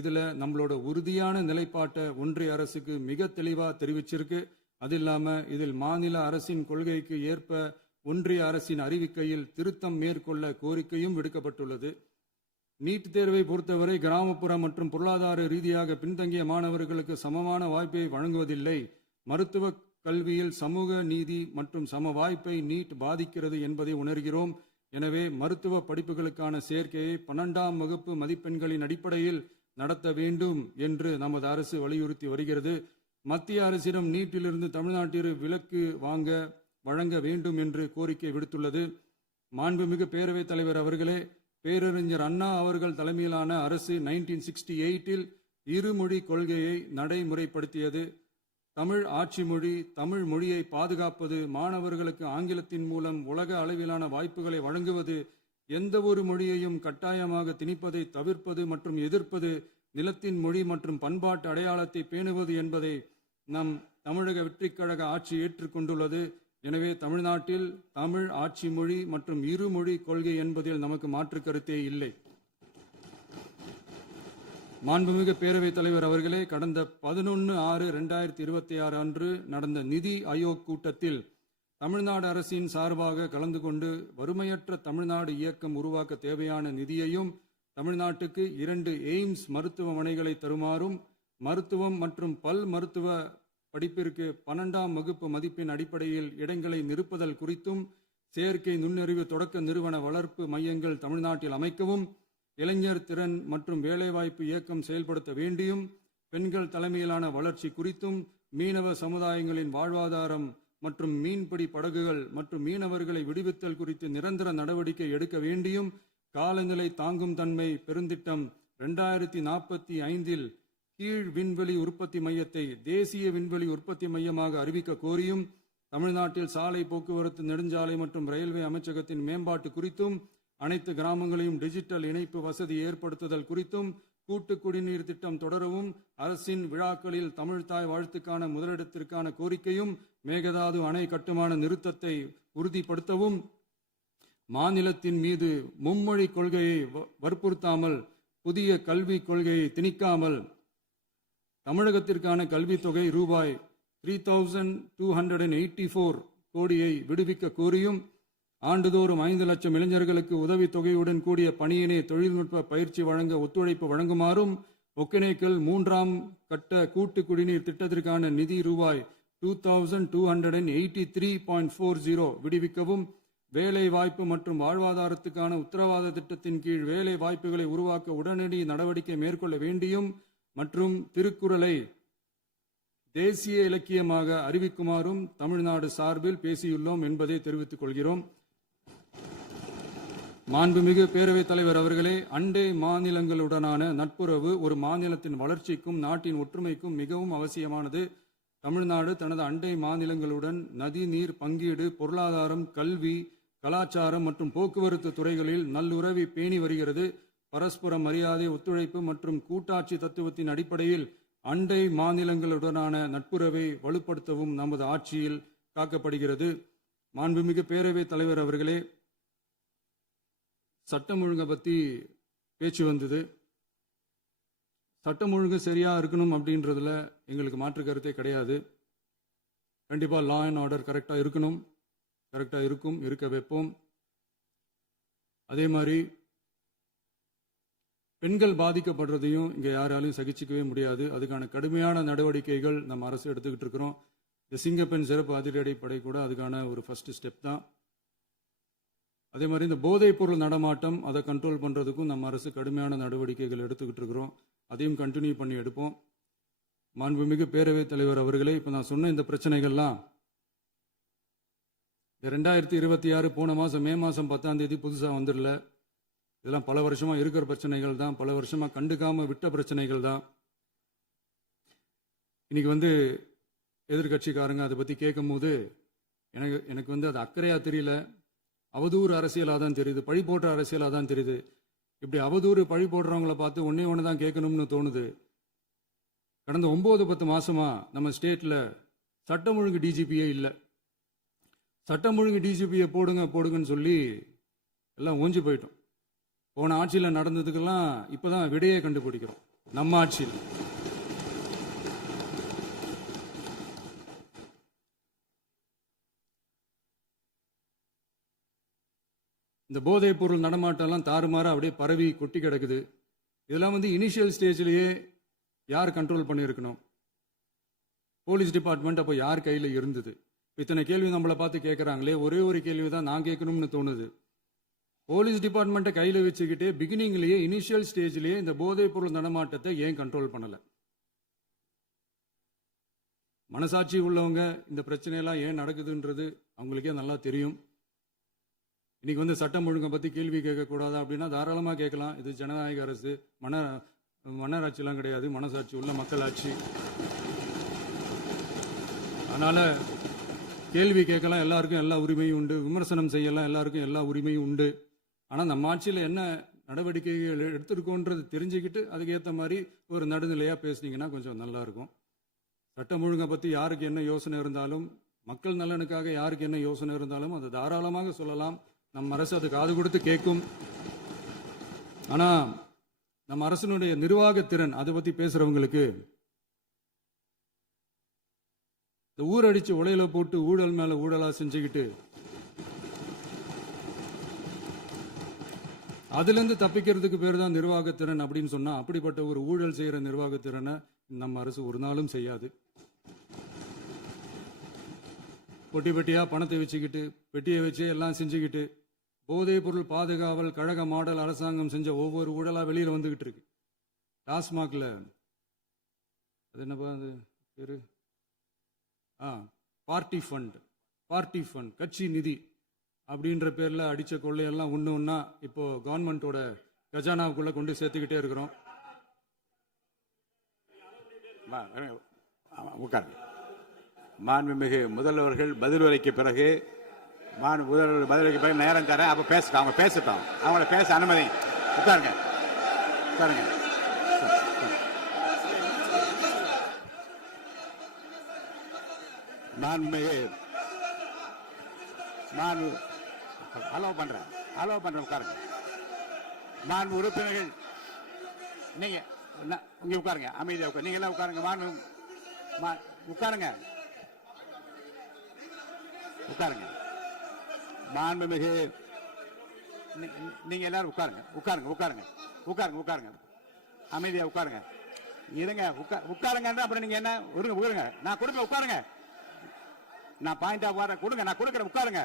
இதுல நம்மளோட உறுதியான நிலைப்பாட்டை ஒன்றிய அரசுக்கு மிக தெளிவா தெரிவிச்சிருக்கு. அது இல்லாம இதில் மாநில அரசின் கொள்கைக்கு ஏற்ப ஒன்றிய அரசின் அறிவிக்கையில் திருத்தம் மேற்கொள்ள கோரிக்கையும் விடுக்கப்பட்டுள்ளது. நீட் தேர்வை பொறுத்தவரை கிராமப்புற மற்றும் பொருளாதார ரீதியாக பின்தங்கிய மாணவர்களுக்கு சமமான வாய்ப்பை வழங்குவதில்லை. மருத்துவ கல்வியில் சமூக நீதி மற்றும் சம வாய்ப்பை நீட் பாதிக்கிறது என்பதை உணர்கிறோம். எனவே மருத்துவ படிப்புகளுக்கான சேர்க்கையை 12ஆம் வகுப்பு மதிப்பெண்களின் அடிப்படையில் நடத்த வேண்டும் என்று நமது அரசு வலியுறுத்தி வருகிறது. மத்திய அரசிடம் நீட்டிலிருந்து தமிழ்நாட்டிற்கு விலக்கு வழங்க வேண்டும் என்று கோரிக்கை விடுத்துள்ளது. மாண்புமிகு பேரவைத் தலைவர் அவர்களே, பேரறிஞர் அண்ணா அவர்கள் தலைமையிலான அரசு 1968இல் இருமொழி கொள்கையை நடைமுறைப்படுத்தியது. தமிழ் ஆட்சி மொழி, தமிழ் மொழியை பாதுகாப்பது, மாணவர்களுக்கு ஆங்கிலத்தின் மூலம் உலக அளவிலான வாய்ப்புகளை வழங்குவது, எந்த ஒரு மொழியையும் கட்டாயமாக திணிப்பதை தவிர்ப்பது மற்றும் எதிர்ப்பது, நிலத்தின் மொழி மற்றும் பண்பாட்டு அடையாளத்தை பேணுவது என்பதை நம் தமிழக வெற்றிக் கழக ஆட்சி ஏற்றுக்கொண்டுள்ளது. எனவே தமிழ்நாட்டில் தமிழ் ஆட்சி மொழி மற்றும் இருமொழி கொள்கை என்பதில் நமக்கு மாற்று கருத்தே இல்லை. மாண்புமிகு பேரவைத் தலைவர் அவர்களே, கடந்த 11/6/2026 அன்று நடந்த நிதி ஆயோக் கூட்டத்தில் தமிழ்நாடு அரசின் சார்பாக கலந்து கொண்டு வறுமையற்ற தமிழ்நாடு இயக்கம் உருவாக்க தேவையான நிதியையும் தமிழ்நாட்டுக்கு 2 எய்ம்ஸ் மருத்துவமனைகளை தருமாறும், மருத்துவம் மற்றும் பல் மருத்துவ படிப்பிற்கு 12ஆம் வகுப்பு மதிப்பெண் அடிப்படையில் இடங்களை நிரப்புதல் குறித்தும், செயற்கை நுண்ணறிவு தொடக்க நிறுவன வளர்ப்பு மையங்கள் தமிழ்நாட்டில் அமைக்கவும், இளைஞர் திறன் மற்றும் வேலைவாய்ப்பு இயக்கம் செயல்படுத்த வேண்டியும், பெண்கள் தலைமையிலான வளர்ச்சி குறித்தும், மீனவ சமுதாயங்களின் வாழ்வாதாரம் மற்றும் மீன்பிடி படகுகள் மற்றும் மீனவர்களை விடுவித்தல் குறித்து நிரந்தர நடவடிக்கை எடுக்க வேண்டியும், காலநிலை தாங்கும் தன்மை பெருந்திட்டம் 2045 கீழ் விண்வெளி உற்பத்தி மையத்தை தேசிய விண்வெளி உற்பத்தி மையமாக அறிவிக்க கோரியும், தமிழ்நாட்டில் சாலை போக்குவரத்து, நெடுஞ்சாலை மற்றும் ரயில்வே அமைச்சகத்தின் மேம்பாட்டு குறித்தும், அனைத்து கிராமங்களையும் டிஜிட்டல் இணைப்பு வசதி ஏற்படுத்துதல் குறித்தும், கூட்டு குடிநீர் திட்டம் தொடரவும், அரசின் விழாக்களில் தமிழ்தாய் வாழ்த்துக்கான முதலிடத்திற்கான கோரிக்கையும், மேகதாது அணை கட்டுமான நிறுத்தத்தை உறுதிப்படுத்தவும், மாநிலத்தின் மீது மும்மொழி கொள்கையை வற்புறுத்தாமல் புதிய கல்விக் கொள்கையை திணிக்காமல் தமிழகத்திற்கான கல்வித் தொகை ரூபாய் 3284 கோடியை விடுவிக்க கோரியும், ஆண்டுதோறும் 5 லட்சம் இளைஞர்களுக்கு உதவித் தொகையுடன் கூடிய பணியினை தொழில்நுட்ப பயிற்சி வழங்க ஒத்துழைப்பு வழங்குமாறும், ஒகேனக்கல் 3ஆம் கட்ட கூட்டு குடிநீர் திட்டத்திற்கான நிதி ரூபாய் 2283.40 விடுவிக்கவும், வேலை வாய்ப்பு மற்றும் வாழ்வாதாரத்துக்கான உத்தரவாத திட்டத்தின் கீழ் வேலை வாய்ப்புகளை உருவாக்க உடனடி நடவடிக்கை மேற்கொள்ள வேண்டியும் மற்றும் திருக்குறளை தேசிய இலக்கியமாக அறிவிக்குமாறும் தமிழ்நாடு சார்பில் பேசியுள்ளோம் என்பதை தெரிவித்துக் கொள்கிறோம். மாண்புமிகு பேரவைத் தலைவர் அவர்களே, அண்டை மாநிலங்களுடனான நட்புறவு ஒரு மாநிலத்தின் வளர்ச்சிக்கும் நாட்டின் ஒற்றுமைக்கும் மிகவும் அவசியமானது. தமிழ்நாடு தனது அண்டை மாநிலங்களுடன் நதி நீர் பங்கீடு, பொருளாதாரம், கல்வி, கலாச்சாரம் மற்றும் போக்குவரத்து துறைகளில் நல்லுறவை பேணி வருகிறது. பரஸ்பர மரியாதை, ஒத்துழைப்பு மற்றும் கூட்டாட்சி தத்துவத்தின் அடிப்படையில் அண்டை மாநிலங்களுடனான நட்புறவை வலுப்படுத்தவும் நமது ஆட்சியில் காக்கப்படுகிறது. மாண்புமிகு பேரவைத் தலைவர் அவர்களே, சட்டம் ஒழுங்கை பற்றி பேச்சு வந்தது. சட்டம் ஒழுங்கு சரியா இருக்கணும் அப்படின்றதுல எங்களுக்கு மாற்று கருத்தே கிடையாது. கண்டிப்பாக லா அண்ட் ஆர்டர் கரெக்டாக இருக்கணும், கரெக்டாக இருக்கும், இருக்க வைப்போம். அதே மாதிரி பெண்கள் பாதிக்கப்படுறதையும் இங்கே யாராலையும் சகிச்சிக்கவே முடியாது. அதுக்கான கடுமையான நடவடிக்கைகள் நம்ம அரசு எடுத்துக்கிட்டு இருக்கிறோம். இந்த சிங்கப்பெண் சிறப்பு அதிரடி படை கூட அதுக்கான ஒரு ஃபர்ஸ்ட் ஸ்டெப் தான். அதே மாதிரி இந்த போதைப் பொருள் நடமாட்டம், அதை கண்ட்ரோல் பண்ணுறதுக்கும் நம்ம அரசு கடுமையான நடவடிக்கைகள் எடுத்துக்கிட்டு இருக்கிறோம். அதையும் கண்டினியூ பண்ணி எடுப்போம். மாண்புமிகு பேரவைத் தலைவர் அவர்களே, இப்போ நான் சொன்ன இந்த பிரச்சனைகள்லாம் 2026 போன மாதம் மே மாதம் 10ஆம் தேதி புதுசாக வந்துடல. இதெல்லாம் பல வருஷமாக இருக்கிற பிரச்சனைகள் தான், பல வருஷமாக கண்டுக்காமல் விட்ட பிரச்சனைகள் தான். இன்னைக்கு எதிர்கட்சிக்காரங்க அதை பற்றி கேட்கும் போது எனக்கு அது அக்கறையாக தெரியல, அவதூறு அரசியலாக தான் தெரியுது, பழி போடுற அரசியலாக தான் தெரியுது. இப்படி அவதூறு பழி போடுறவங்கள பார்த்து ஒன்னே ஒன்று தான் கேட்கணும்னு தோணுது. கடந்த 9-10 மாசமா நம்ம ஸ்டேட்ல சட்டம் ஒழுங்கு டிஜிபியே இல்லை. சட்டம் ஒழுங்கு டிஜிபியை போடுங்கன்னு சொல்லி எல்லாம் ஓஞ்சி போயிட்டோம். போன ஆட்சியில் நடந்ததுக்கெல்லாம் இப்பதான் விடையே கண்டுபிடிக்கிறோம் நம்ம ஆட்சியில். இந்த போதைப் பொருள் நடமாட்டம்லாம் தாறுமாற அப்படியே பரவி கொட்டி கிடக்குது. இதெல்லாம் இனிஷியல் ஸ்டேஜ்லயே யார் கண்ட்ரோல் பண்ணியிருக்கணும்? போலீஸ் டிபார்ட்மெண்ட் அப்போ யார் கையில் இருந்தது? இத்தனை கேள்வி நம்மளை பார்த்து கேட்குறாங்களே, ஒரே ஒரு கேள்வி தான் நான் கேட்கணும்னு தோணுது. போலீஸ் டிபார்ட்மெண்ட்டை கையில் வச்சுக்கிட்டே பிகினிங்லேயே இனிஷியல் ஸ்டேஜ்லேயே இந்த போதைப் பொருள் நடமாட்டத்தை ஏன் கண்ட்ரோல் பண்ணலை? மனசாட்சி உள்ளவங்க இந்த பிரச்சனையெல்லாம் ஏன் நடக்குதுன்றது அவங்களுக்கே நல்லா தெரியும். இன்னைக்கு சட்டம் ஒழுங்கை பற்றி கேள்வி கேட்கக்கூடாதா அப்படின்னா தாராளமாக கேட்கலாம். இது ஜனநாயக அரசு, மன்னராட்சிலாம் கிடையாது, மனசாட்சி உள்ள மக்களாட்சி. அதனால கேள்வி கேட்கலாம், எல்லாருக்கும் எல்லா உரிமையும் உண்டு. விமர்சனம் செய்யலாம், எல்லாருக்கும் எல்லா உரிமையும் உண்டு. ஆனால் நம்ம ஆட்சியில் என்ன நடவடிக்கைகள் எடுத்திருக்கோன்றது தெரிஞ்சுக்கிட்டு அதுக்கேற்ற மாதிரி ஒரு நடுநிலையாக பேசுனீங்கன்னா கொஞ்சம் நல்லா இருக்கும். சட்டம் ஒழுங்கை பற்றி யாருக்கு என்ன யோசனை இருந்தாலும், மக்கள் நலனுக்காக யாருக்கு என்ன யோசனை இருந்தாலும் அதை தாராளமாக சொல்லலாம். நம்ம அரசு அது காது கொடுத்து கேட்கும். ஆனால் நம்ம அரசினுடைய நிர்வாகத்திறன் அதை பற்றி பேசுறவங்களுக்கு இந்த ஊரடிச்சு உலையில போட்டு ஊழல் மேல ஊழலா செஞ்சுக்கிட்டு அதிலிருந்து தப்பிக்கிறதுக்கு பேர் தான் நிர்வாகத்திறன் அப்படின்னு சொன்னா, அப்படிப்பட்ட ஒரு ஊழல் செய்யற நிர்வாகத்திறனை நம்ம அரசு ஒரு நாளும் செய்யாது. பொட்டி பெட்டியா பணத்தை வச்சுக்கிட்டு, பெட்டியை வச்சு எல்லாம் செஞ்சுக்கிட்டு, போதைப் பொருள் பாதுகாவல் கழக மாடல் அரசாங்கம் செஞ்ச ஒவ்வொரு ஊழலா வெளியில வந்துகிட்டு இருக்கு. டாஸ்மாக்ல அது என்னப்பா அது பேரு, பார்ட்டி ஃபண்ட் கட்சி நிதி அப்படின்ற பேர்ல அடிச்ச கொள்ளையெல்லாம் ஒண்ணு ஒண்ணா இப்போ கவர்மெண்டோட கஜானாவுக்குள்ள கொண்டு சேர்த்துக்கிட்டே இருக்கிறோம். உட்காருங்க. மாண்புமிகு முதல்வர்கள் பதிலுரைக்கு பிறகு முதல்வர் பதிலுரைக்கு பிறகு நேரம் தரேன். அப்ப பேசட்டும், அவங்க பேசட்டும், அவங்கள பேச அனுமதி. உட்காருங்க உட்காருங்க. மாண்புமிகு அலோவ் பண்றேன் உட்காருங்க. மாண்பு உறுப்பினர்கள் நீங்க இங்க உட்காருங்க, அமைதியா உட்காரு. நீங்க எல்லாம் உட்காருங்க. உட்காருங்க. மாண்புமிகு நீங்க எல்லாரும் உட்காருங்க. அமைதியா உட்காருங்க. இருங்க, உட்காருங்க. அப்புறம் நீங்க என்ன உட்காருங்க. நான் கொடுப்பேன், உட்காருங்க. நான் பாயிண்ட் ஆஃப் ஆர்டர் கொடுங்க, நான் கொடுக்குறேன். உட்காருங்க.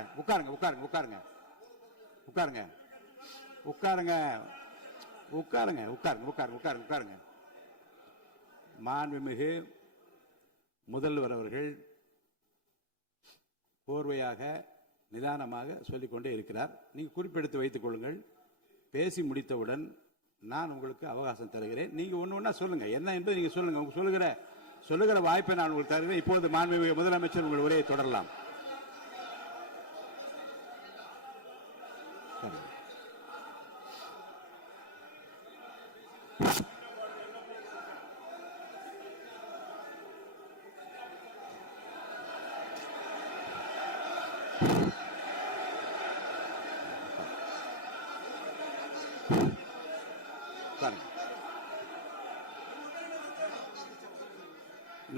மாண்புமிகு முதல்வர் அவர்கள் கோர்வையாக நிதானமாக சொல்லிக்கொண்டே இருக்கிறார். நீங்க குறிப்பெடுத்து வைத்துக் கொள்ளுங்கள். பேசி முடித்தவுடன் நான் உங்களுக்கு அவகாசம் தருகிறேன். நீங்க ஒண்ணு சொல்லுங்க, என்ன என்பது நீங்க சொல்லுங்க. உங்க சொல்லுகிற வாய்ப்பை நான் உங்களுக்கு தருகிறேன். இப்போது மாண்புமிகு முதலமைச்சர் உங்கள் உரையை தொடரலாம்.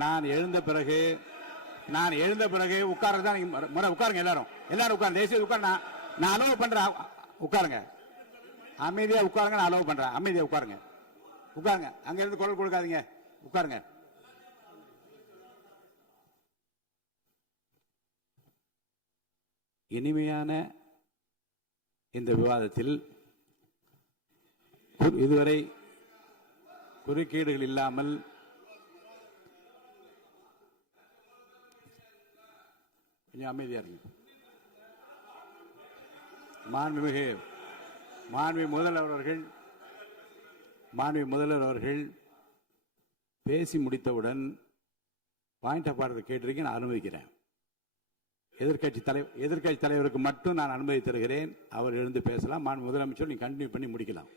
நான் எழுந்த பிறகு உட்கார்றதுதான் முறை. உட்காருங்க, எல்லாரும் உட்காருங்க. தேசிய உட்கார். நான் அலோவ் பண்றேன். உட்காருங்க, அமைதியா உட்காருங்க. நான் அலோவ் பண்றேன். அமைதியா உட்காருங்க. அங்க இருந்து குரல் கொடுக்காதீங்க. உட்காருங்க. இனிமையான இந்த விவாதத்தில் இதுவரை குறுக்கீடுகள் இல்லாமல் கொஞ்சம் அமைதியா இருங்க. மாண்புமிகு முதல்வர் அவர்கள் பேசி முடித்தவுடன் பாயிண்ட் ஆஃப் ஆர்டர் கேட்டிருக்கேன், நான் அனுமதிக்கிறேன். எதிர்கட்சி தலைவருக்கு மட்டும் நான் அனுமதி தருகிறேன். அவர் எழுந்து பேசலாம். முதலமைச்சர் நீங்க கண்டினியூ பண்ணி முடிக்கலாம்.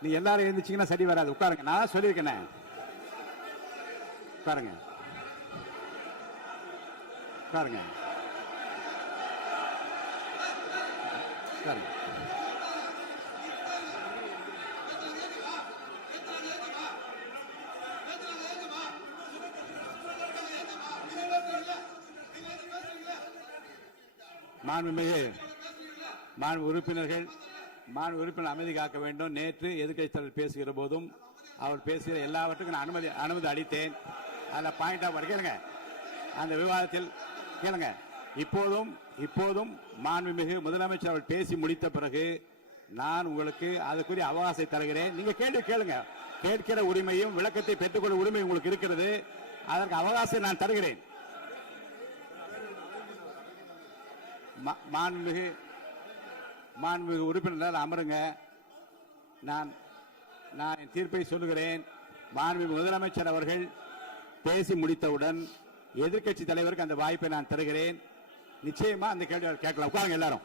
நீங்க எல்லாரும் எழுந்துச்சீங்கன்னா சரி வராது. உட்காருங்க. நான் சொல்லியிருக்கேன். உட்காருங்க. மாண்பு உறுப்பினர் அமைதி காக்க வேண்டும். நேற்று எதிர்க்கட்சி தலைவர் பேசுகிற போதும் அவர் பேசுகிற எல்லாவற்றுக்கும் நான் அனுமதி அளித்தேன். அதில் பாயிண்ட் ஆஃப் கேளுங்க. அந்த விவாதத்தில் கேளுங்க. இப்போதும் மாண்புமிகு முதலமைச்சர் அவர்கள் பேசி முடித்த பிறகு நான் உங்களுக்கு அதுக்குரிய அவகாசத்தை தருகிறேன். நீங்க கேள்வி கேளுங்க. கேட்கிற உரிமையும் விளக்கத்தை பெற்றுக்கொள்ள உரிமை உங்களுக்கு இருக்கிறது. அதற்கு அவகாசத்தை நான் தருகிறேன். மாண்புமிகு உறுப்பினர் அமருங்க. நான் என் தீர்ப்பை சொல்லுகிறேன். மாண்புமிகு முதலமைச்சர் அவர்கள் பேசி முடித்தவுடன் எதிர்க்கட்சி தலைவருக்கு அந்த வாய்ப்பை நான் தருகிறேன். நிச்சயமா அந்த கேள்வி கேட்கலாம். உட்காருங்க எல்லாரும்.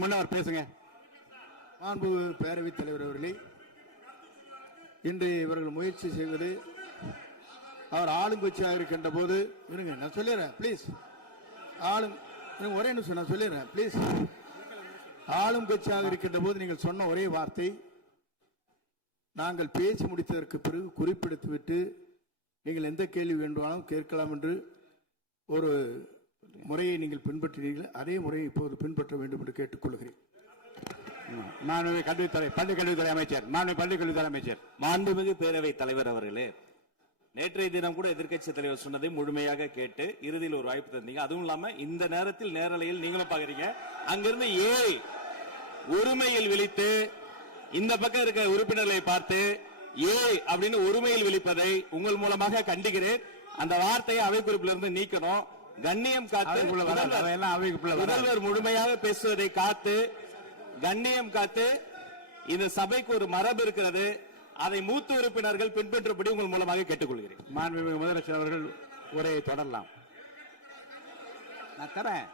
முன்னவர் பேசுங்க. மாண்பு பேரவைத் தலைவர் அவர்களே, இன்று இவர்கள் முயற்சி செய்வது அவர் ஆளுங்கட்சியாக இருக்கின்ற போது இருங்க, நான் சொல்லிடுறேன் ப்ளீஸ். ஒரே நிமிஷம் நான் சொல்லிடுறேன் ப்ளீஸ். ஆளும் கட்சியாக இருக்கின்ற போது நீங்கள் சொன்ன ஒரே வார்த்தை, நாங்கள் பேசி முடித்ததற்கு பிறகு குறிப்பிடுத்துவிட்டு நீங்கள் எந்த கேள்வி வேண்டுமானாலும் கேட்கலாம் என்று ஒரு முறையை நீங்கள் பின்பற்றினீர்கள் அதே முறையை இப்போது பின்பற்ற வேண்டும் என்று கேட்டுக்கொள்கிறேன். மாண்புமிகு பள்ளிக்கல்வித்துறை அமைச்சர், மாண்புமிகு பள்ளிக்கல்வித்துறை அமைச்சர். மாண்புமிகு பேரவைத் தலைவர் அவர்களே, நேற்றைய தினம் கூட எதிர்க்கட்சி தலைவர் சொன்னதை முழுமையாக கேட்டு இறுதியில் ஒரு வாய்ப்பு தந்தீங்க. அதுவும் இல்லாம இந்த நேரத்தில் நேரலையில் நீங்களும் பாக்குறீங்க. அங்கிருந்து ஒருமையில் விழித்து இந்த பக்கம் இருக்க உறுப்பினர்களை பார்த்து அப்படின்னு ஒருமையில் விழிப்பதை உங்கள் மூலமாக கண்டிக்கிறேன். அந்த வார்த்தையை அவை குறிப்பிலிருந்து நீக்கணும். கண்ணியம் காத்து முதல்வர் முழுமையாக பேசுவதை காத்து கண்ணியம் காத்து இந்த சபைக்கு ஒரு மரபு இருக்கிறது. அதை மூத்த உறுப்பினர்கள் பின்பற்றபடி உங்கள் மூலமாக கேட்டுக்கொள்கிறேன். மாண்புமிகு முதலமைச்சர் அவர்கள் உரையை தொடரலாம். நான் தரேன்.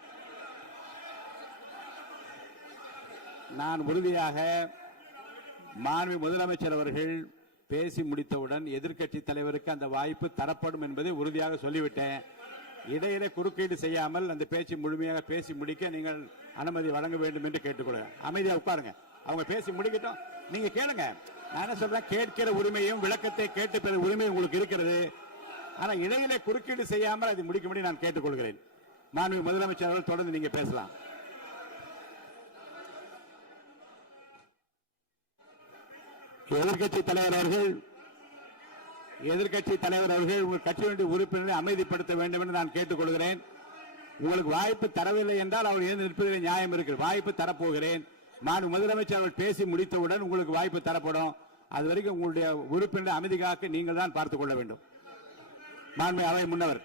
நான் உறுதியாக மாண்புமிகு முதலமைச்சர் அவர்கள் பேசி முடித்தவுடன் எதிர்க்கட்சி தலைவருக்கு அந்த வாய்ப்பு தரப்படும் என்பதை உறுதியாக சொல்லிவிட்டேன். இடையிலே குறுக்கீடு செய்யாமல் அந்த பேச்சு முழுமையாக பேசி முடிக்க நீங்கள் அனுமதி வழங்க வேண்டும் என்று கேட்டுக்கொள்கிறேன். அமைதியா உட்காருங்க. அவங்க பேசி முடிக்கட்டும், நீங்க கேளுங்க. நான் என்ன சொல்றேன், கேட்கிற உரிமையும் விளக்கத்தை கேட்டு பெற உரிமையும் உங்களுக்கு இருக்கிறது. ஆனா இடையிலே குறுக்கீடு செய்யாமல் அதை முடிக்கும்படி நான் கேட்டுக்கொள்கிறேன். மாண்புமிகு முதலமைச்சர் அவர்கள் தொடர்ந்து நீங்க பேசலாம். எதிர்க்கட்சி தலைவர் அவர்கள் உங்கள் கட்சியினுடைய உறுப்பினரை அமைதிப்படுத்த வேண்டும் என்று நான் கேட்டுக்கொள்கிறேன். உங்களுக்கு வாய்ப்பு தரவில்லை என்றால் அவர் எழுந்து நிற்பதில் நியாயம் இருக்கு. வாய்ப்பு தரப்போகிறேன். மாண்புமிகு முதலமைச்சர் அவர்கள் பேசி முடித்தவுடன் உங்களுக்கு வாய்ப்பு தரப்படும். அது வரைக்கும் உங்களுடைய உறுப்பினரை அமைதி காக்க நீங்கள் தான் பார்த்துக் கொள்ள வேண்டும். மாண்புமிகு அவை முன்னவர்.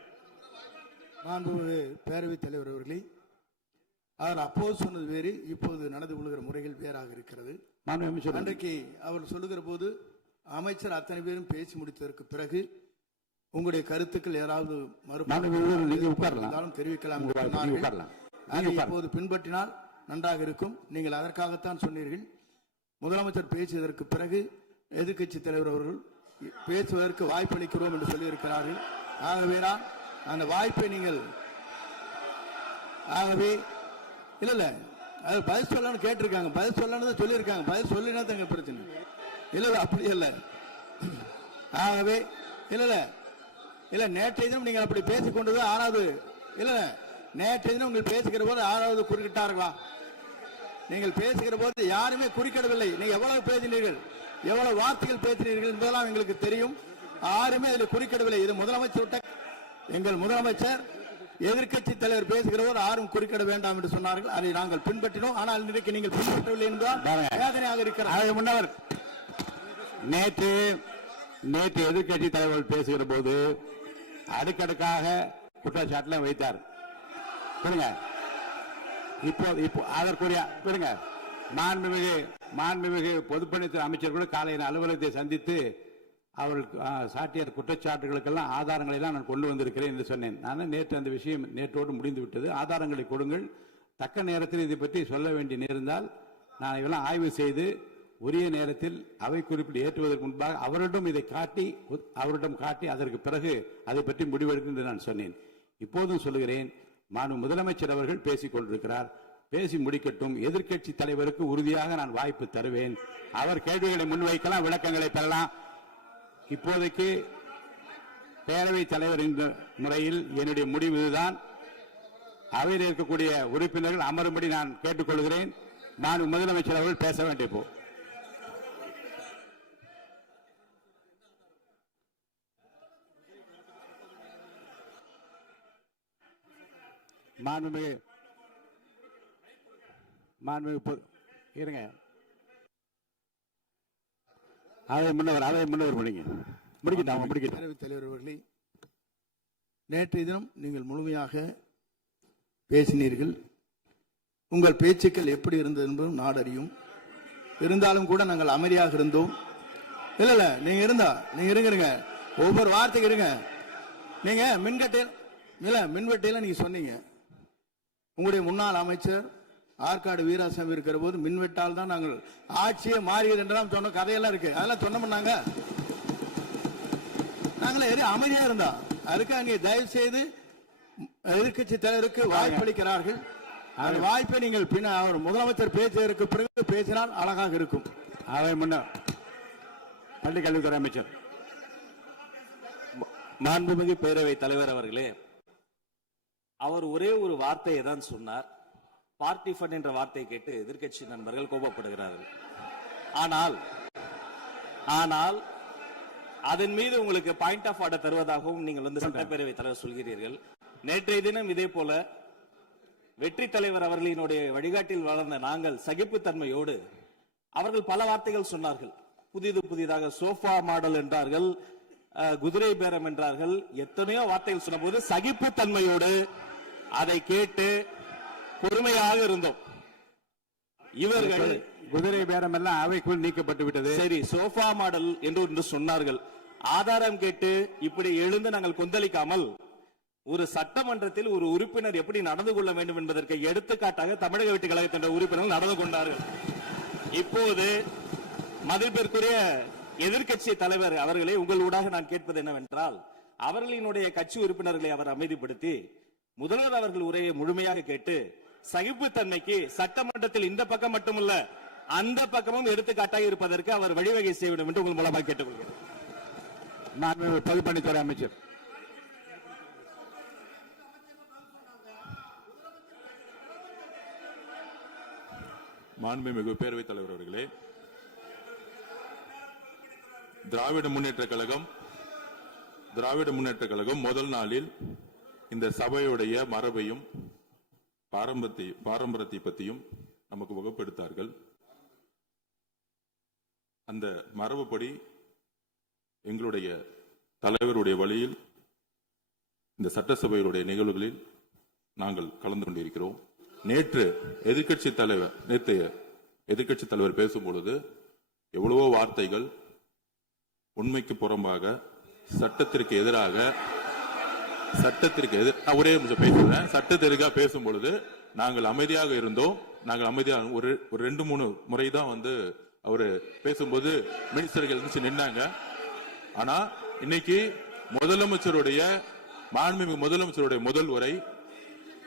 மாண்புமிகு பேரவைத் தலைவர் அவர்களே, அவர் அப்போது சொன்னது வேறு, இப்போது நடந்து கொள்கிற முறைகள் வேறாக இருக்கிறது. அன்றைக்கு அவர் சொல்லுகிற போது அமைச்சர் அத்தனை பேரும் பேசி முடித்ததற்கு பிறகு உங்களுடைய கருத்துக்கள் ஏதாவது தெரிவிக்கலாம். இப்போது பின்பற்றினால் நன்றாக இருக்கும். நீங்கள் அதற்காகத்தான் சொன்னீர்கள். முதலமைச்சர் பேசியதற்கு பிறகு எதிர்க்கட்சி தலைவர் அவர்கள் பேசுவதற்கு வாய்ப்பளிக்கிறோம் என்று சொல்லியிருக்கிறார்கள். ஆகவே தான் அந்த வாய்ப்பை நீங்கள் இல்ல அது பதில் சொல்லணும்னு கேட்டிருக்காங்க. பதில் சொல்லணும் தான் சொல்லியிருக்காங்க. பதில் சொல்லினா தான் எங்க பிரச்சனை. இல்ல அப்படி இல்ல. ஆகவே இல்ல நேற்றைய தினம் நீங்கள் அப்படி பேசிக்கொண்டது ஆறாவது இல்ல. நேற்றைய தினம் உங்கள் பேசுகிற போது ஆறாவது குறுக்கிட்டார்களா? நீங்கள் பேசுகிற போது யாருமே குறுக்கிடவில்லை. நீங்க எவ்வளவு பேசினீர்கள், எவ்வளவு வார்த்தைகள் பேசினீர்கள் என்பதெல்லாம் எங்களுக்கு தெரியும். யாருமே அதில் குறுக்கிடவில்லை. இது முதலமைச்சர், எங்கள் முதலமைச்சர் எதிர்க்கட்சி தலைவர் பேசுகிறவர் யாரும் குறுக்கிட வேண்டாம் என்று சொன்னார்கள். அதை நாங்கள் பின்பற்றினோம். ஆனால் இன்றைக்கு நீங்கள் பின்பற்றவில்லை என்பதால் வேதனையாக இருக்கிறார். முன்னவர் நேற்று எதிர்க்கட்சி தலைவர் பேசுகிற போது அடுக்கடுக்காக குற்றச்சாட்டுல வைத்தார். இப்போ அதற்குரிய மாண்புமிகு பொதுப்பணித்துறை அமைச்சர்கள் காலையில் அலுவலகத்தை சந்தித்து அவர்கள் சாட்டிய குற்றச்சாட்டுகளுக்கெல்லாம் ஆதாரங்களை எல்லாம் நான் கொண்டு வந்திருக்கிறேன் என்று சொன்னேன். நான் நேற்று அந்த விஷயம் நேற்றோடு முடிந்து விட்டது. ஆதாரங்களை கொடுங்கள். தக்க நேரத்தில் இதை பற்றி சொல்ல வேண்டிய நேர்ந்தால் நான் இதெல்லாம் ஆய்வு செய்து உரிய நேரத்தில் அவை குறிப்பிட்டு ஏற்றுவதற்கு முன்பாக அவரிடம் காட்டி அதற்கு பிறகு அதை பற்றி முடிவெடுக்கும் என்று நான் சொன்னேன். இப்போதும் சொல்லுகிறேன், மாண்புமிகு முதலமைச்சர் அவர்கள் பேசிக் கொண்டிருக்கிறார். பேசி முடிக்கட்டும். எதிர்க்கட்சி தலைவருக்கு உறுதியாக நான் வாய்ப்பு தருவேன். அவர் கேள்விகளை முன்வைக்கலாம், விளக்கங்களை பெறலாம். இப்போதைக்கு பேரவைத் தலைவர் என்ற முறையில் என்னுடைய முடிவு இதுதான். அவையில் இருக்கக்கூடிய உறுப்பினர்கள் அமரும்படி நான் கேட்டுக்கொள்கிறேன். நான் முதலமைச்சர் அவர்கள் பேச வேண்டிய இருங்க. அதை முன்னவர் பேரவைத் தலைவர் அவர்களே, நேற்றைய தினம் நீங்கள் முழுமையாக பேசினீர்கள். உங்கள் பேச்சுக்கள் எப்படி இருந்தது என்பதும் நாடு அறியும். இருந்தாலும் கூட நாங்கள் அமைதியாக இருந்தோம். இல்ல நீங்க இருங்க. ஒவ்வொரு வார்த்தைக்கு இருங்க. நீங்க மின்வெட்டையில நீங்க சொன்னீங்க. உங்களுடைய முன்னாள் அமைச்சர் ஆற்காடு வீராசாமி இருக்கிற போது மின்வெட்டால் தான் நாங்கள் ஆட்சியே மாறியது என்றெல்லாம் சொன்ன கதையெல்லாம் இருக்கு. அதெல்லாம் சொன்னோம்னாங்க. நாங்களே அமைதியா இருந்தா அதுக்காக நீங்க தயவு செய்து எதிர்க்கட்சி தலைவருக்கு வாய்ப்பளிக்கிறார்கள். அந்த வாய்ப்பை நீங்கள் அவர் முதலமைச்சர் பேசியதற்கு பிறகு பேசினால் அழகாக இருக்கும். அவை முன்ன பள்ளிக்கல்வித்துறை அமைச்சர். மாண்புமிகு பேரவைத் தலைவர் அவர்களே, அவர் ஒரே ஒரு வார்த்தையை தான் சொன்னார். பார்ட்டி ஃபண்ட் என்ற வார்த்தையை கேட்டு எதிர்க்கட்சி நண்பர்கள் கோபப்படுகிறார்கள். ஆனால் அதன் மீது உங்களுக்கு பாயிண்ட் ஆஃப் ஆர்டர் தருவதாகவும் நீங்கள் வந்து சட்டப்பேரவை தலைவர் சொல்கிறீர்கள். நேற்றைய தினம் இதே போல வெற்றி தலைவர் அவர்களினுடைய வழிகாட்டில் வளர்ந்த நாங்கள் சகிப்புத்தன்மையோடு அவர்கள் பல வார்த்தைகள் சொன்னார்கள். புதிதாக சோஃபா மாடல் என்றார்கள், குதிரை பேரம் என்றார்கள், எத்தனையோ வார்த்தைகள் சொன்ன போது சகிப்புத்தன்மையோடு அதை கேட்டு பொறுமையாக இருந்தோம். இவர்கள் குதிரை பேரம் எல்லாம் அவைக்குள் நீக்கப்பட்டு விட்டது. சரி, சோஃபா மாடல் என்று சொன்னார்கள். ஆதாரம் கேட்டு இப்படி எழுந்து நாங்கள் கொந்தளிக்காமல் ஒரு சட்டமன்றத்தில் ஒரு உறுப்பினர் எப்படி நடந்து கொள்ள வேண்டும் என்பதற்கு எடுத்துக்காட்டாக தமிழக வெற்றி கழகத்தின் உறுப்பினர்கள் நடந்து கொண்டார்கள். இப்போது மதிப்பிற்குரிய எதிர்க்கட்சி தலைவர் அவர்களே, உங்கள் ஊடாக நான் கேட்பது என்னவென்றால், அவர்களினுடைய கட்சி உறுப்பினர்களை அவர் அமைதிப்படுத்தி முதல்வர் அவர்கள் உரையை முழுமையாக கேட்டு சகிப்புத்தன்மைக்கு சட்டமன்றத்தில் இந்த பக்கம் மட்டுமல்ல அந்த பக்கமும் எடுத்துக்காட்டாக இருப்பதற்கு அவர் வழிவகை செய்ய வேண்டும் என்று உங்கள் மூலமாக கேட்டுக்கொள்கிறேன். பொதுப்பணித்துறை அமைச்சர். மாண்புமிகு பேரவைத் தலைவர் அவர்களே, திராவிட முன்னேற்ற கழகம் முதல் நாளில் இந்த சபையுடைய மரபையும் பாரம்பரியத்தை பற்றியும் நமக்கு வகுப்படுத்தார்கள். அந்த மரபுப்படி எங்களுடைய தலைவருடைய வழியில் இந்த சட்டசபையுடைய நிகழ்வுகளில் நாங்கள் கலந்து கொண்டிருக்கிறோம். நேற்றைய எதிர்க்கட்சி தலைவர் பேசும்பொழுது எவ்வளவோ வார்த்தைகள் உண்மைக்கு புறம்பாக சட்டத்திற்கு எதிராக ஒரே நிமிஷம் பேசுறேன். சட்டத்திற்காக பேசும் பொழுது நாங்கள் அமைதியாக இருந்தோம். ஒரு 2-3 முறை தான் வந்து அவரு பேசும்போது மினிஸ்டர்கள் நின்னாங்க. ஆனா இன்னைக்கு மாண்புமிகு முதலமைச்சருடைய முதல் உரை,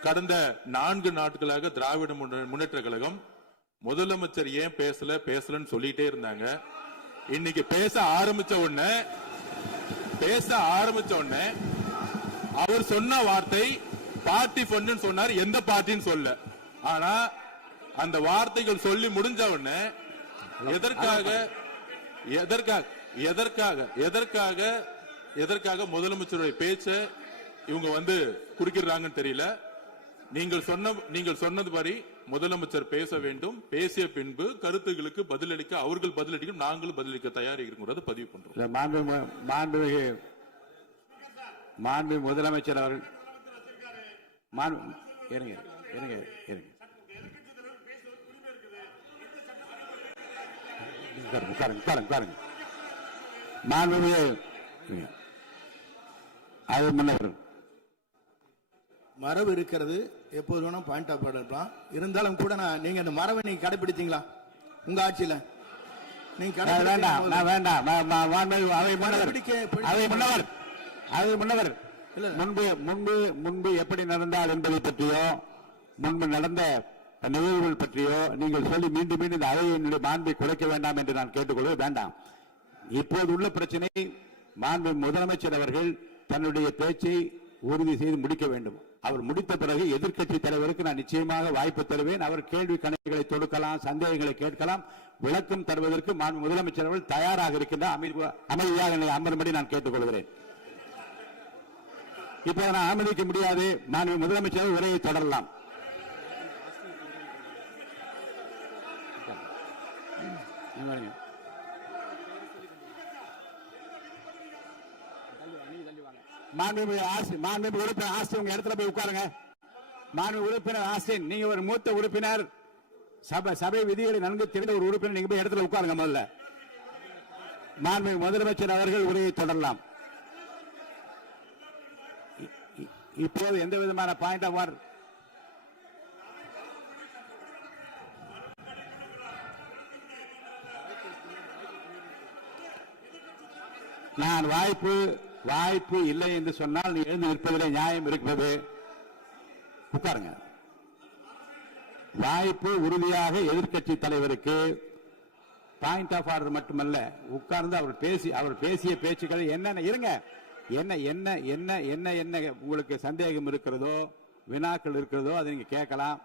கடந்த 4 நாட்களாக திராவிட முன்னேற்ற கழகம் முதலமைச்சர் ஏன் பேசலன்னு சொல்லிட்டே இருந்தாங்க. இன்னைக்கு பேச ஆரம்பிச்ச உடனே அவர் சொன்ன வார்த்தை பார்ட்டி ஃபண்ட் சொன்னார். எந்த பார்ட்டின்னு சொல்ல. ஆனா அந்த வார்த்தைகள் சொல்லி முடிஞ்ச உடனே எதற்காக முதலமைச்சருடைய பேச்சை இவங்க வந்து குறுக்கிறாங்கன்னு தெரியல. நீங்கள் சொன்னது மாதிரி முதலமைச்சர் பேச வேண்டும். பேசிய பின்பு கருத்துகளுக்கு பதிலளிக்க அவர்கள் பதிலளிக்கும், நாங்களும் பதிலளிக்க தயாராக இருக்கிறது பதிவு பண்றோம். மாண்புமிகு முதலமைச்சர் அவர்கள் மரபு இருக்கிறது, எப்போது வேணும் பாயிண்ட் ஆஃப் ஆர்டர் இருக்கலாம். இருந்தாலும் கூட நீங்க அந்த மரபை நீங்க கடைபிடித்தீங்களா உங்க ஆட்சியில? நீங்க முன்னவர் முன்பு எப்படி நடந்தால் என்பதை பற்றியோ, முன்பு நடந்த நிகழ்வுகள் பற்றியோ நீங்கள் சொல்லி மீண்டும் இந்த அவையினுடைய மாண்பை குறைக்க வேண்டாம் என்று நான் கேட்டுக்கொள்ள வேண்டாம். இப்போது உள்ள பிரச்சனை, மாண்பு முதலமைச்சர் அவர்கள் தன்னுடைய பேச்சை உறுதி செய்து முடிக்க வேண்டும். அவர் முடித்த பிறகு எதிர்க்கட்சி தலைவருக்கு நான் நிச்சயமாக வாய்ப்பு தருவேன். அவர் கேள்வி கணக்குகளை தொடுக்கலாம், சந்தேகங்களை கேட்கலாம், விளக்கம் தருவதற்கு மாண்பு முதலமைச்சர் அவர்கள் தயாராக இருக்கின்றார். அமைதியாக அமரும்படி நான் கேட்டுக்கொள்கிறேன். இப்ப நான் அனுமதிக்க முடியாது. மாண்பு முதலமைச்சர் உரையை தொடரலாம். மாண்புமிகு உறுப்பினர் ஆஸ்டின் உங்க இடத்துல போய் உட்காருங்க. மாண்புமிகு உறுப்பினர் ஆஸ்டின், நீங்க ஒரு மூத்த உறுப்பினர், சபை விதிகளை நன்கு தெரிந்த ஒரு உறுப்பினர், நீங்க போய் இடத்துல உட்காருங்க. முதல்ல மாண்புமிகு முதலமைச்சர் அவர்கள் உரையை தொடரலாம். இப்போது எந்த விதமான பாயிண்ட் ஆஃப் ஆர்டர் நான் வாய்ப்பு இல்லை என்று சொன்னால் நீ எழுந்து நிற்பதிலே நியாயம் இருக்கிறது. உட்காருங்க. வாய்ப்பு உறுதியாக எதிர்க்கட்சி தலைவருக்கு பாயிண்ட் ஆஃப் ஆர்டர் மட்டுமல்ல, உட்கார்ந்து அவர் பேசிய பேச்சுக்கள் என்னென்ன இருங்க, என்ன என்ன என்ன என்ன என்ன உங்களுக்கு சந்தேகம் இருக்கிறதோ, வினாக்கள் இருக்கிறதோ அதை நீங்க கேட்கலாம்.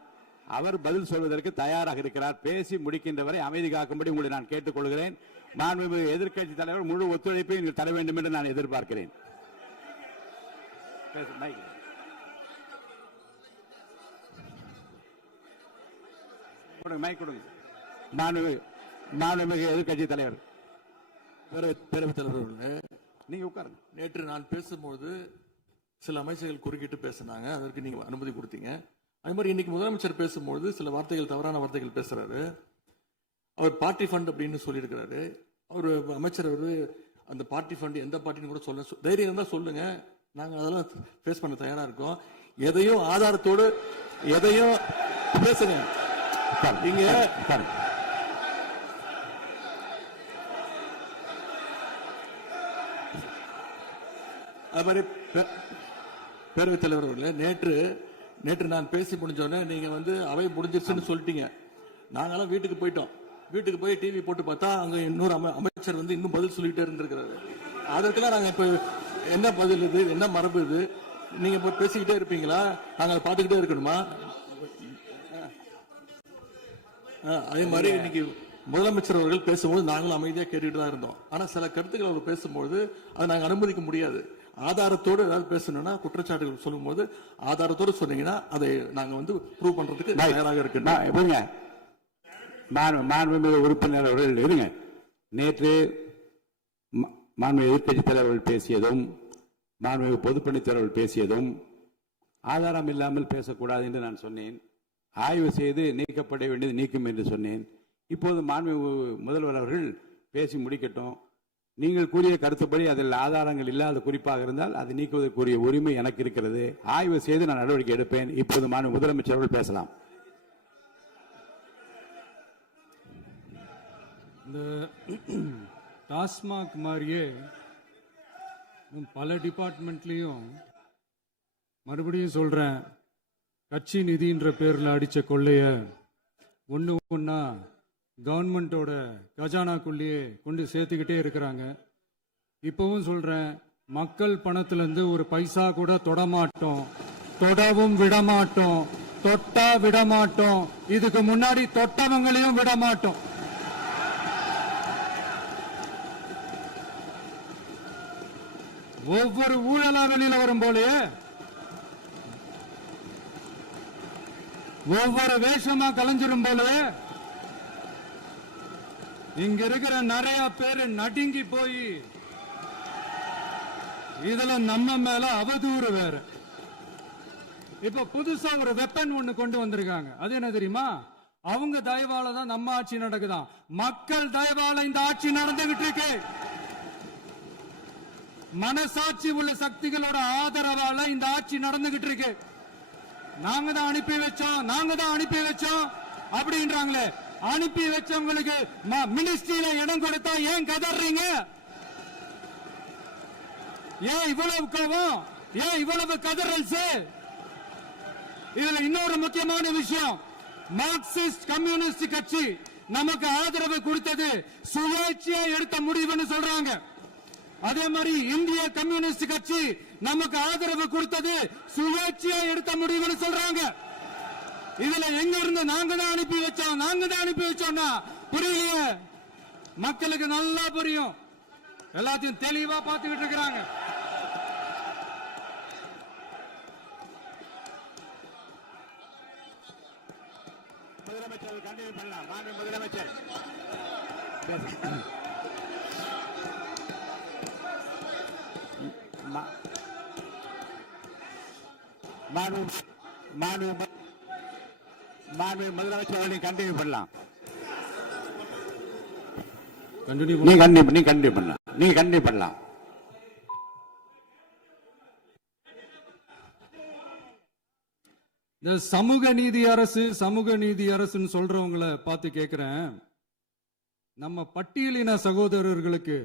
அவர் பதில் சொல்வதற்கு தயாராக இருக்கிறார். பேசி முடிக்கின்ற வரை அமைதி காக்கும்படி உங்களை நான் கேட்டுக்கொள்கிறேன். மாண்புமிகு எதிர்க்கட்சி தலைவர் முழு ஒத்துழைப்பை நீங்கள் தர வேண்டும் என்று நான் எதிர்பார்க்கிறேன். மைக் கொடுங்க. மாண்புமிகு எதிர்க்கட்சி தலைவர். பேரவைத் தலைவர் அவர்களே, நீங்க உட்காருங்க. நேற்று நான் பேசும்போது சில அமைச்சர்கள் குறுக்கிட்டு பேசினாங்க, அதற்கு நீங்க அனுமதி கொடுத்தீங்க. அதே மாதிரி இன்னைக்கு முதலமைச்சர் பேசும்போது சில வார்த்தைகள், தவறான வார்த்தைகள் பேசுறாரு. அவர் பார்ட்டி ஃபண்ட் அப்படின்னு சொல்லியிருக்கிறாரு. அவர் அமைச்சர் அந்த பார்ட்டி ஃபண்ட் எந்த பார்ட்டின்னு கூட சொல்ல தைரியம் இருந்தா சொல்லுங்க, நாங்க அதெல்லாம் ஃபேஸ் பண்ண தயாரா இருக்கோம். எதையும் ஆதாரத்தோடு எதையும் பேசுங்க. நீங்க அது மாதிரி பேரவைத் தலைவர் அவர்களே, நேற்று நான் பேசி முடிஞ்சோடனே நீங்க அவை முடிஞ்சிருச்சுன்னு சொல்லிட்டீங்க. நாங்கெல்லாம் வீட்டுக்கு போயிட்டோம். வீட்டுக்கு போய் டிவி போட்டு பார்த்தா அங்க இன்னொரு அமைச்சர் இன்னும் பதில் சொல்லிட்டே இருந்திருக்கிறாரு. அதற்கெல்லாம் நாங்க இப்ப என்ன பதில் இது, என்ன மரபு இது? நீங்க இப்ப பேசிக்கிட்டே இருப்பீங்களா? நாங்க அதை பார்த்துக்கிட்டே இருக்கணுமா? அதே மாதிரி இன்னைக்கு முதலமைச்சர் அவர்கள் பேசும்போது நாங்களும் அமைதியா கேட்டுட்டு தான் இருந்தோம். ஆனா சில கருத்துக்கள் அவர் பேசும்போது அதை நாங்க அனுமதிக்க முடியாது. ஆதாரத்தோடு ஏதாவது பேசணும்னா, குற்றச்சாட்டுகள் சொல்லும் போது ஆதாரத்தோடு சொன்னீங்கன்னா அதை நாங்க ப்ரூவ் பண்றதுக்கு தயாராக இருக்கு. மாண்புமிகு உறுப்பினர் அவர்கள் இருங்க. நேற்று மாண்புமிகு எதிர்க்கட்சி தலைவர்கள் பேசியதும் மாண்புமிகு பொதுப்பணித்துறைகள் பேசியதும் ஆதாரம் இல்லாமல் பேசக்கூடாது என்று நான் சொன்னேன். ஆய்வு செய்து நீக்கப்பட வேண்டியது நீக்கும் என்று சொன்னேன். இப்போது மாண்புமிகு முதல்வர் அவர்கள் பேசி முடிக்கட்டும். நீங்கள் கூறிய கருத்துப்படி அதில் ஆதாரங்கள் இல்லாத குறிப்பாக இருந்தால் அதை நீக்குவதற்குரிய உரிமை எனக்கு இருக்கிறது. ஆய்வு செய்து நான் நடவடிக்கை எடுப்பேன். இப்போது மாண்புமிகு முதலமைச்சர் அவர்கள் பேசலாம். இந்த டாஸ்மாக் மாதிரியே பல டிபார்ட்மெண்ட்லயும், மறுபடியும் சொல்றேன், கட்சி நிதின்ற பேர்ல அடிச்ச கொள்ளைய ஒன்னா கவர்மெண்டோட கஜானாக்குள்ளேயே கொண்டு சேர்த்துக்கிட்டே இருக்கிறாங்க. இப்பவும் சொல்றேன், மக்கள் பணத்துல இருந்து ஒரு பைசா கூட தொடமாட்டோம், தொடவும் விடமாட்டோம், தொட்டா விடமாட்டோம், இதுக்கு முன்னாடி தொட்டவங்களையும் விடமாட்டோம். ஒவ்வொரு ஊழலா வெளியில வரும் போலே, ஒவ்வொரு வேஷமா கலைஞ்சிரும் போலே, இங்க இருக்கிற நிறைய பேரு நடுங்கி போய் இதுல நம்ம மேல அவதூறு வேற. இப்ப புதுசா ஒரு வெப்பன் ஒண்ணு கொண்டு வந்திருக்காங்க. அது என்ன தெரியுமா? அவங்க தயவால தான் நம்ம ஆட்சி நடக்குதாம். மக்கள் தயவால இந்த ஆட்சி நடந்துகிட்டு இருக்கு. மனசாட்சி உள்ள சக்திகளோட ஆதரவால இந்த ஆட்சி நடந்துகிட்டு இருக்கு. நாங்க தான் அனுப்பி வச்சோம் அப்படின்றாங்களே. அனுப்பி வச்சவங்களுக்கு மினிஸ்ட்ரியில இடம் கொடுத்தா ஏன் கதறீங்க? ஏன் இவ்வளவு கோபம்? ஏன் இவ்வளவு கதறல்ஸ்? இதுல இன்னொரு முக்கியமான விஷயம், மார்க்சிஸ்ட் கம்யூனிஸ்ட் கட்சி நமக்கு ஆதரவு கொடுத்தது சுயேட்சையா எடுத்த முடிவுன்னு சொல்றாங்க. அதே மாதிரி இந்திய கம்யூனிஸ்ட் கட்சி நமக்கு ஆதரவு கொடுத்தது சுயேட்சையா எடுத்த முடிவுன்னு சொல்றாங்க. இதுல எங்க இருந்து நாங்க தான் அனுப்பி வச்சோம்னா புரியலையே. மக்களுக்கு நல்லா புரியும். எல்லாத்தையும் தெளிவா பார்த்துக்கிட்டு இருக்கிறாங்க. முதலமைச்சர் கண்டினியூ பண்ணலாம். முதலமைச்சர் முதலமைச்சர் கண்டினியூ பண்ணலாம். நீங்க கண்டினியூ பண்ணலாம். இந்த சமூக நீதி அரசுன்னு சொல்றவங்களை பார்த்து கேட்கிறேன், நம்ம பட்டியலின சகோதரர்களுக்கு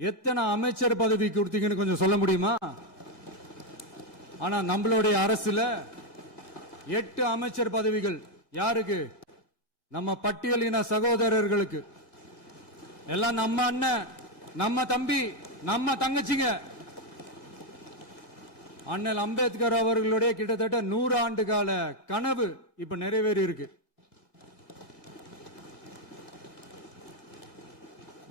எத்தனை அமைச்சர் பதவி கொடுத்தீங்கன்னு கொஞ்சம் சொல்ல முடியுமா? ஆனா நம்மளுடைய அரசுல 8 அமைச்சர் பதவிகள் யாருக்கு? நம்ம பட்டியலின சகோதரர்களுக்கு. எல்லாம் நம்ம அண்ணன், நம்ம தம்பி, நம்ம தங்கச்சிங்க. அண்ணல் அம்பேத்கர் அவர்களுடைய கிட்டத்தட்ட 100 ஆண்டு கால கனவு இப்ப நிறைவேறி இருக்கு.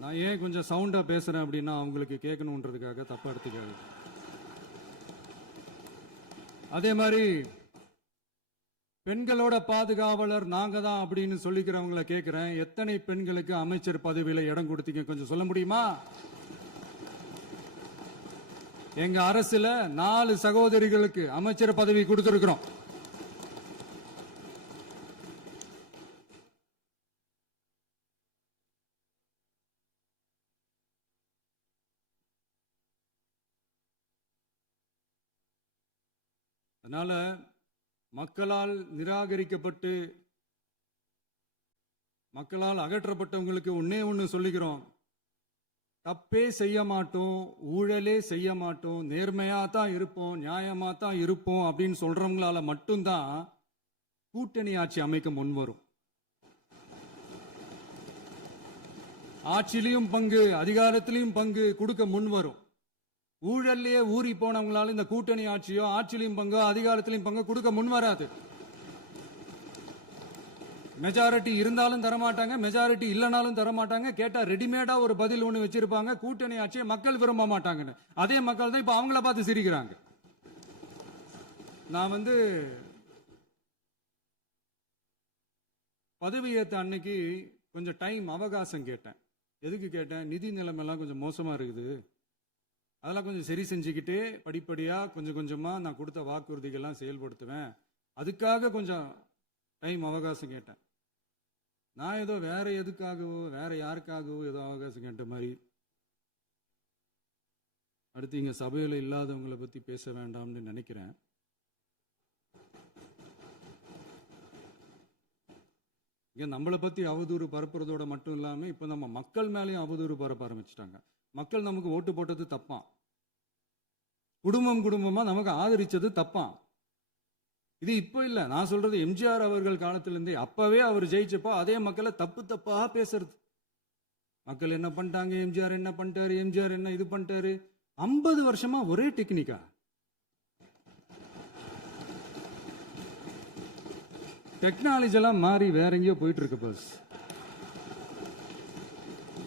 நான் ஏன் கொஞ்சம் சவுண்டா பேசுறேன் அப்படின்னா அவங்களுக்கு கேட்கணுன்றதுக்காக தப்பா எடுத்துக்காது. அதே மாதிரி பெண்களோட பாதுகாவலர் நாங்க தான் அப்படின்னு சொல்லிக்கிறவங்களை கேட்கிறேன், எத்தனை பெண்களுக்கு அமைச்சர் பதவியில இடம் கொடுத்தீங்க கொஞ்சம் சொல்ல முடியுமா? எங்க அரசுல 4 சகோதரிகளுக்கு அமைச்சர் பதவி கொடுத்திருக்கிறோம். அதனால மக்களால் நிராகரிக்கப்பட்டு மக்களால் அகற்றப்பட்டவங்களுக்கு ஒன்னே ஒன்னு சொல்லிக்கிறோம், தப்பே செய்ய மாட்டோம், ஊழலே செய்ய மாட்டோம், நேர்மையா தான் இருப்போம், நியாயமா தான் இருப்போம் அப்படின்னு சொல்றவங்களால மட்டும்தான் கூட்டணி ஆட்சி அமைக்க முன்வரும். ஆட்சியிலையும் பங்கு அதிகாரத்திலையும் பங்கு கொடுக்க முன்வரும். ஊழல்லையே ஊறி போனவங்களால இந்த கூட்டணி ஆட்சியோ ஆட்சியிலையும் பங்கோ அதிகாரத்திலையும் பங்கு கொடுக்க முன்வராது. மெஜாரிட்டி இருந்தாலும் தரமாட்டாங்க, மெஜாரிட்டி இல்லைனாலும் தரமாட்டாங்க. கேட்டா ரெடிமேடா ஒரு பதில் ஒண்ணு வச்சிருப்பாங்க, கூட்டணி ஆட்சியை மக்கள் விரும்ப மாட்டாங்கன்னு. அதே மக்கள் தான் இப்ப அவங்கள பார்த்து சிரிக்கிறாங்க. நான் பதவி ஏத்த அன்னைக்கு கொஞ்சம் டைம் அவகாசம் கேட்டேன். எதுக்கு கேட்டேன்? நிதி நிலைமைலாம் கொஞ்சம் மோசமா இருக்குது, அதெல்லாம் கொஞ்சம் சரி செஞ்சுக்கிட்டு படிப்படியா கொஞ்சம் கொஞ்சமா நான் கொடுத்த வாக்குறுதிகள்லாம் செயல்படுத்துவேன், அதுக்காக கொஞ்சம் டைம் அவகாசம் கேட்டேன். நான் ஏதோ வேற எதுக்காகவோ வேற யாருக்காகவோ ஏதோ அவகாசம் கேட்ட மாதிரி. அடுத்து இங்க சபையில இல்லாதவங்களை பத்தி பேச வேண்டாம்னு நினைக்கிறேன். இங்க நம்மளை பத்தி அவதூறு பரப்புறதோட மட்டும் இல்லாம இப்ப நம்ம மக்கள் மேலேயும் அவதூறு பரப்ப ஆரம்பிச்சிட்டாங்க. மக்கள் நமக்கு ஓட்டு போட்டது தப்பான், குடும்பம் குடும்பமா நமக்கு ஆதரிச்சது தப்பான். இது இப்ப இல்ல, நான் சொல்றது எம்ஜிஆர் அவர்கள் காலத்திலிருந்தே. அப்பவே அவர் ஜெயிச்சப்போ அதே மக்களை தப்பு தப்பா பேசுறது. மக்கள் என்ன பண்ணிட்டாங்க, எம்ஜிஆர் என்ன பண்ணிட்டாரு, எம்ஜிஆர் என்ன இது பண்ணிட்டாரு. 50 வருஷமா ஒரே டெக்னிக்கா. டெக்னாலஜி எல்லாம் மாறி வேற எங்கேயோ போயிட்டு இருக்கு. பஸ்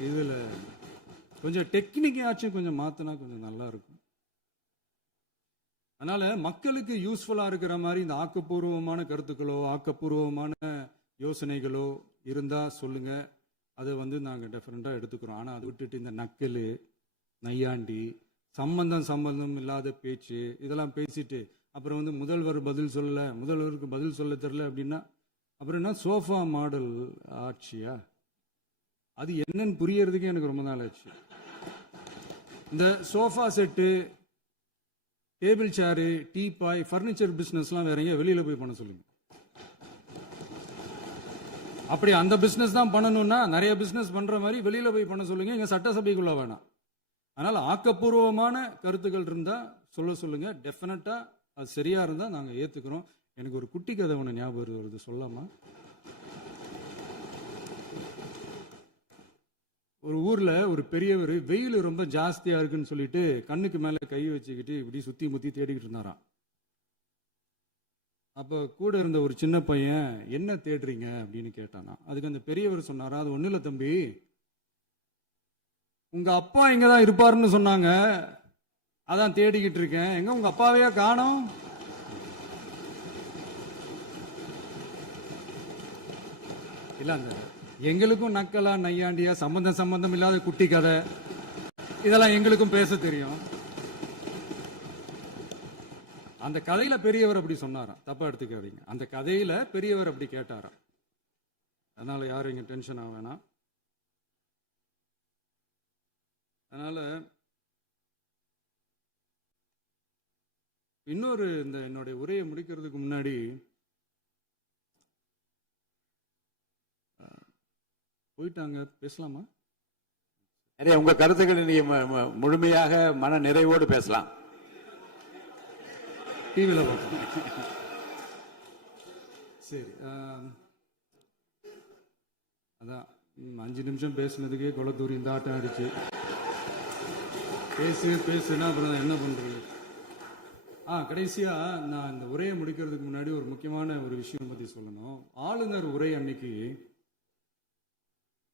இதுல கொஞ்சம் டெக்னிக்காச்சும் கொஞ்சம் மாத்தினா கொஞ்சம் நல்லா இருக்கும். அதனால மக்களுக்கு யூஸ்ஃபுல்லா இருக்கிற மாதிரி இந்த ஆக்கப்பூர்வமான கருத்துக்களோ ஆக்கப்பூர்வமான யோசனைகளோ இருந்தா சொல்லுங்க, அதை நாங்க டெஃபரெண்டா எடுத்துக்கிறோம். ஆனா அதை விட்டுட்டு இந்த நக்கல் நையாண்டி சம்பந்தம் இல்லாத பேச்சு இதெல்லாம் பேசிட்டு அப்புறம் முதல்வர் பதில் சொல்லல, முதல்வருக்கு பதில் சொல்ல தெரியல அப்படின்னா அப்புறம் என்ன சோஃபா மாடல் ஆட்சியா? அது என்னன்னு புரியறதுக்கு எனக்கு ரொம்ப நாள் ஆச்சு. இந்த sofa set, table chair, teapoy, furniture பிசினஸ்லாம் வேற எங்க வெளியில போய் பண்ண சொல்லுங்க. அப்படி அந்த பிசினஸ் தான் பண்ணணும்னா நிறைய பிசினஸ் பண்ற மாதிரி வெளியில போய் பண்ண சொல்லுங்க, இங்க சட்டசபைக்குள்ள வேணாம். அதனால ஆக்கப்பூர்வமான கருத்துக்கள் இருந்தா சொல்லுங்க, டெஃபினட்டா அது சரியா இருந்தா நாங்க ஏத்துக்கிறோம். எனக்கு ஒரு குட்டி கதை ஒன்று ஞாபகம் வருது, சொல்லாமா? ஒரு ஊர்ல ஒரு பெரியவர் வெயில் ரொம்ப ஜாஸ்தியா இருக்குன்னு சொல்லிட்டு கண்ணுக்கு மேல கை வச்சுக்கிட்டு இப்படி சுத்தி முத்தி தேடிக்கிட்டு இருந்தாராம். அப்ப கூட இருந்த ஒரு சின்ன பையன் என்ன தேடுறீங்க அப்படின்னு கேட்டானா. அதுக்கு அந்த பெரியவர் சொன்னாரா, அது ஒண்ணு இல்ல தம்பி, உங்க அப்பா இங்கதான் இருப்பாருன்னு சொன்னாங்க, அதான் தேடிக்கிட்டு இருக்கேன், எங்க உங்க அப்பாவையா காணோம்? இல்ல அந்த எங்களுக்கும் நக்கலா நையாண்டியா சம்பந்தம் இல்லாத குட்டி கதை இதெல்லாம் எங்களுக்கும் பேச தெரியும். அந்த கதையில பெரியவர் அப்படி சொன்னாராம், தப்பா எடுத்துக்காதீங்க. அந்த கதையில பெரியவர் அப்படி கேட்டாராம். அதனால யாரும் இங்க டென்ஷன் ஆக வேணாம். அதனால இன்னொரு இந்த என்னுடைய உரையை முடிக்கிறதுக்கு முன்னாடி போயிட்டாங்க, பேசலாமா? நிறைய உங்க கருத்துக்களை நீங்க முழுமையாக மன நிறைவோடு பேசலாம். டிவியில பார்ப்போம். சரி, அதான் 5 நிமிஷம் பேசுனதுக்கே கொளத்தூரி இந்த ஆட்டம் ஆடிச்சு. பேசுனா அப்புறம் என்ன பண்றது? கடைசியா நான் இந்த உரையை முடிக்கிறதுக்கு முன்னாடி ஒரு முக்கியமான ஒரு விஷயம் பத்தி சொல்லணும். ஆளுநர் உரை அன்னைக்கு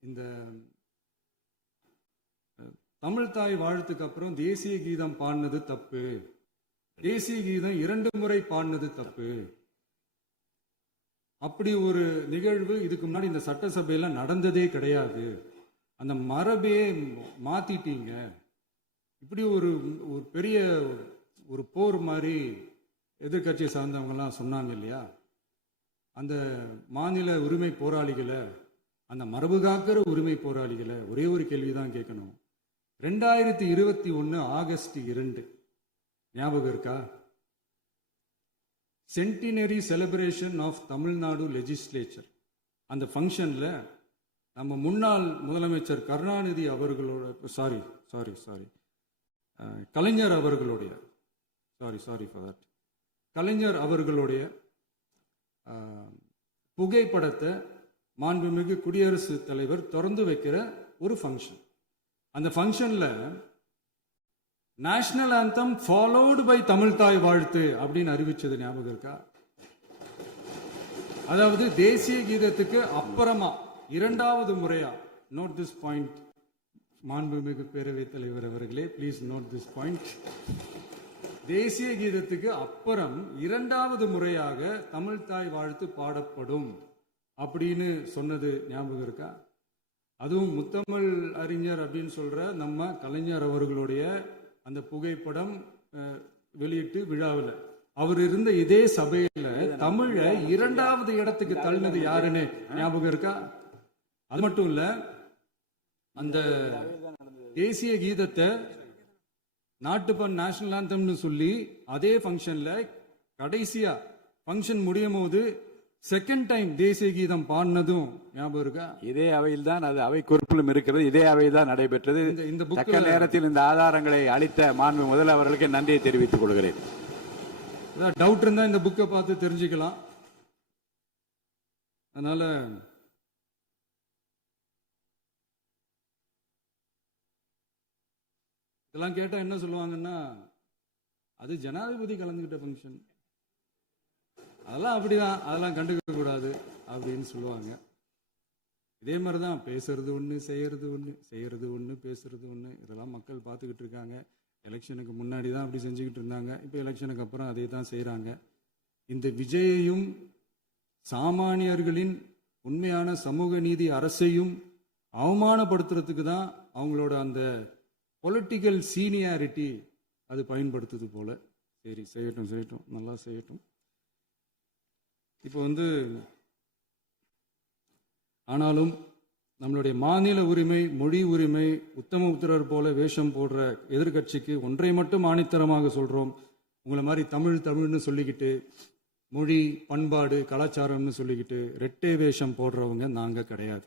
இந்த தமிழ் தாய் வாழ்த்துக்கு அப்புறம் தேசிய கீதம் பாடினது தப்பு, தேசிய கீதம் 2 முறை பாடினது தப்பு, அப்படி ஒரு நிகழ்வு இதுக்கு முன்னாடி இந்த சட்டசபையில நடந்ததே கிடையாது, அந்த மரபே மாத்திட்டீங்க, இப்படி ஒரு பெரிய ஒரு போர் மாதிரி எதிர்கட்சியை சார்ந்தவங்கலாம் சொன்னாங்க இல்லையா. அந்த மாநில உரிமை போராளிகளை, அந்த மரபு காக்கிற உரிமை போராளிகளை ஒரே ஒரு கேள்விதான் கேட்கணும். 2021 ஆகஸ்ட் 2 ஞாபகம் இருக்கா? Centenary celebration of Tamil Nadu legislature. அந்த ஃபங்க்ஷன்ல நம்ம முன்னாள் முதலமைச்சர் கருணாநிதி அவர்களோட கலைஞர் அவர்களுடைய கலைஞர் அவர்களுடைய புகைப்படத்தை மாண்புமிகு குடியரசுத் தலைவர் திறந்து வைக்கிற ஒரு ஃபங்க்ஷன். அந்த ஃபங்க்ஷன்ல national anthem followed by Tamil Thai Vazhthu அப்படின்னு அறிவிச்சது ஞாபகம் இருக்கா? அதாவது தேசிய கீதத்துக்கு அப்புறமா 2வது முறையா, நோட் திஸ் பாயிண்ட் மாண்புமிகு பேரவைத் தலைவர் அவர்களே, ப்ளீஸ் நோட் திஸ் பாயிண்ட். தேசிய கீதத்துக்கு அப்புறம் 2வது முறையாக தமிழ் தாய் வாழ்த்து பாடப்படும் அப்படின்னு சொன்னது ஞாபகம் இருக்கா? அதுவும் முத்தமிழ் அறிஞர் அப்படின்னு சொல்ற நம்ம கலைஞர் அவர்களுடைய அந்த புகைப்படம் வெளியிட்டு விழாவில் அவர் இருந்த இதே சபையில தமிழ 2வது இடத்துக்கு தள்ளினது யாருன்னு ஞாபகம் இருக்கா? அது மட்டும் இல்ல, அந்த தேசிய கீதத்தை நாட்டுப்பண் நேஷனல் ஆந்தம்னு சொல்லி அதே ஃபங்க்ஷன்ல கடைசியா ஃபங்க்ஷன் முடியும் போது செகண்ட் டைம் தேசிய கீதம் பாடினதும் ஞாபகம் இருக்கா? இதே அவையில் தான், அது அவை குறிப்பிலும் இருக்கிறது, இதே அவையில் தான் நடைபெற்றது. இந்த தக்க நேரத்தில் இந்த ஆதாரங்களை அளித்த மாண்பு முதல் அவர்களுக்கு நன்றியை தெரிவித்துக் கொள்கிறேன். டவுட் இருந்தா இந்த புக்கை பார்த்து தெரிஞ்சுக்கலாம். அதனால இதெல்லாம் கேட்டா என்ன சொல்லுவாங்கன்னா, அது ஜனாதிபதி கலந்துகிட்ட ஃபங்க்ஷன், அதெல்லாம் அப்படிதான், அதெல்லாம் கண்டுக்க கூடாது அப்படின்னு சொல்லுவாங்க. இதே மாதிரிதான் பேசுறது ஒண்ணு, செய்யறது ஒண்ணு, பேசுறது ஒண்ணு. இதெல்லாம் மக்கள் பார்த்துக்கிட்டு இருக்காங்க. எலெக்ஷனுக்கு முன்னாடி தான் அப்படி செஞ்சுக்கிட்டு இருந்தாங்க, இப்போ எலெக்ஷனுக்கு அப்புறம் அதே தான் செய்யறாங்க. இந்த விஜயையும் சாமானியர்களின் உண்மையான சமூக நீதி அரசையும் அவமானப்படுத்துறதுக்கு தான் அவங்களோட அந்த பொலிட்டிக்கல் சீனியாரிட்டி அது பயன்படுத்துது போல. சரி, செய்யட்டும், நல்லா செய்யட்டும். இப்போ ஆனாலும் நம்மளுடைய மாநில உரிமை, மொழி உரிமை, உத்தம உத்தரர் போல வேஷம் போடுற எதிர்கட்சிக்கு ஒன்றை மட்டும் ஆணித்தரமாக சொல்றோம். உங்களை மாதிரி தமிழ்னு சொல்லிக்கிட்டு, மொழி, பண்பாடு, கலாச்சாரம்னு சொல்லிக்கிட்டு ரெட்டை வேஷம் போடுறவங்க நாங்க கிடையாது.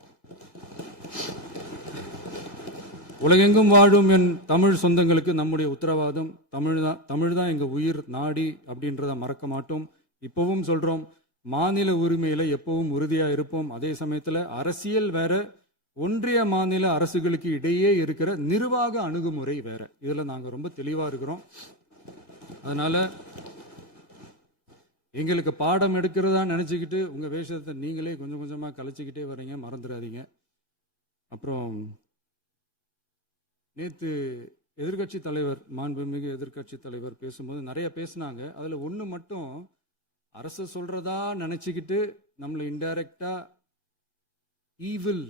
உலகெங்கும் வாழும் என் தமிழ் சொந்தங்களுக்கு நம்முடைய உத்தரவாதம் தமிழ் தான் எங்க உயிர் நாடி அப்படின்றத மறக்க மாட்டோம். இப்பவும் சொல்றோம், மாநில உரிமையில எப்பவும் உறுதியா இருப்போம். அதே சமயத்துல அரசியல் வேற, ஒன்றிய மாநில அரசுகளுக்கு இடையே இருக்கிற நிர்வாக அணுகுமுறை வேற. இதுல நாங்க ரொம்ப தெளிவா இருக்கிறோம். அதனால எங்களுக்கு பாடம் எடுக்கிறதா நினைச்சுக்கிட்டு உங்க வேஷத்தை நீங்களே கொஞ்சம் கொஞ்சமா கலைச்சிக்கிட்டே வர்றீங்க, மறந்துடாதீங்க. அப்புறம் நேத்து எதிர்கட்சி தலைவர், மாண்புமிகு எதிர்கட்சி தலைவர் பேசும்போது நிறைய பேசினாங்க. அதுல ஒண்ணு மட்டும், அரசு சொல்றதா நினைச்சுக்கிட்டு நம்மளை இன்டைரக்டா ஈவில்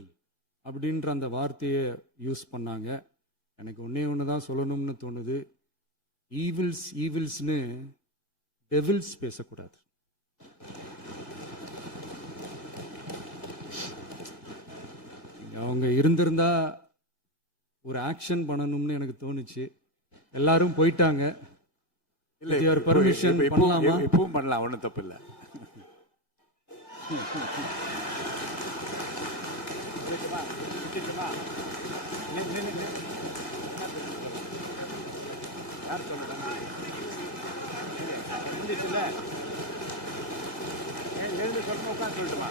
அப்படின்ற அந்த வார்த்தையை யூஸ் பண்ணாங்க. எனக்கு ஒண்ணுதான் சொல்லணும்னு தோணுது. ஈவில்ஸ்னு டெவில்ஸ் பேசக்கூடாது. அவங்க இருந்திருந்தா ஒரு ஆக்ஷன் பண்ணணும்னு எனக்கு தோணுச்சு. எல்லாரும் போயிட்டாங்க. பர்மிஷன் பண்ணலாமா? இப்பவும் பண்ணலாம், ஒன்றும் தப்பு இல்லை. எழுந்து சொல்லணும், உட்காந்து சொல்லட்டுமா?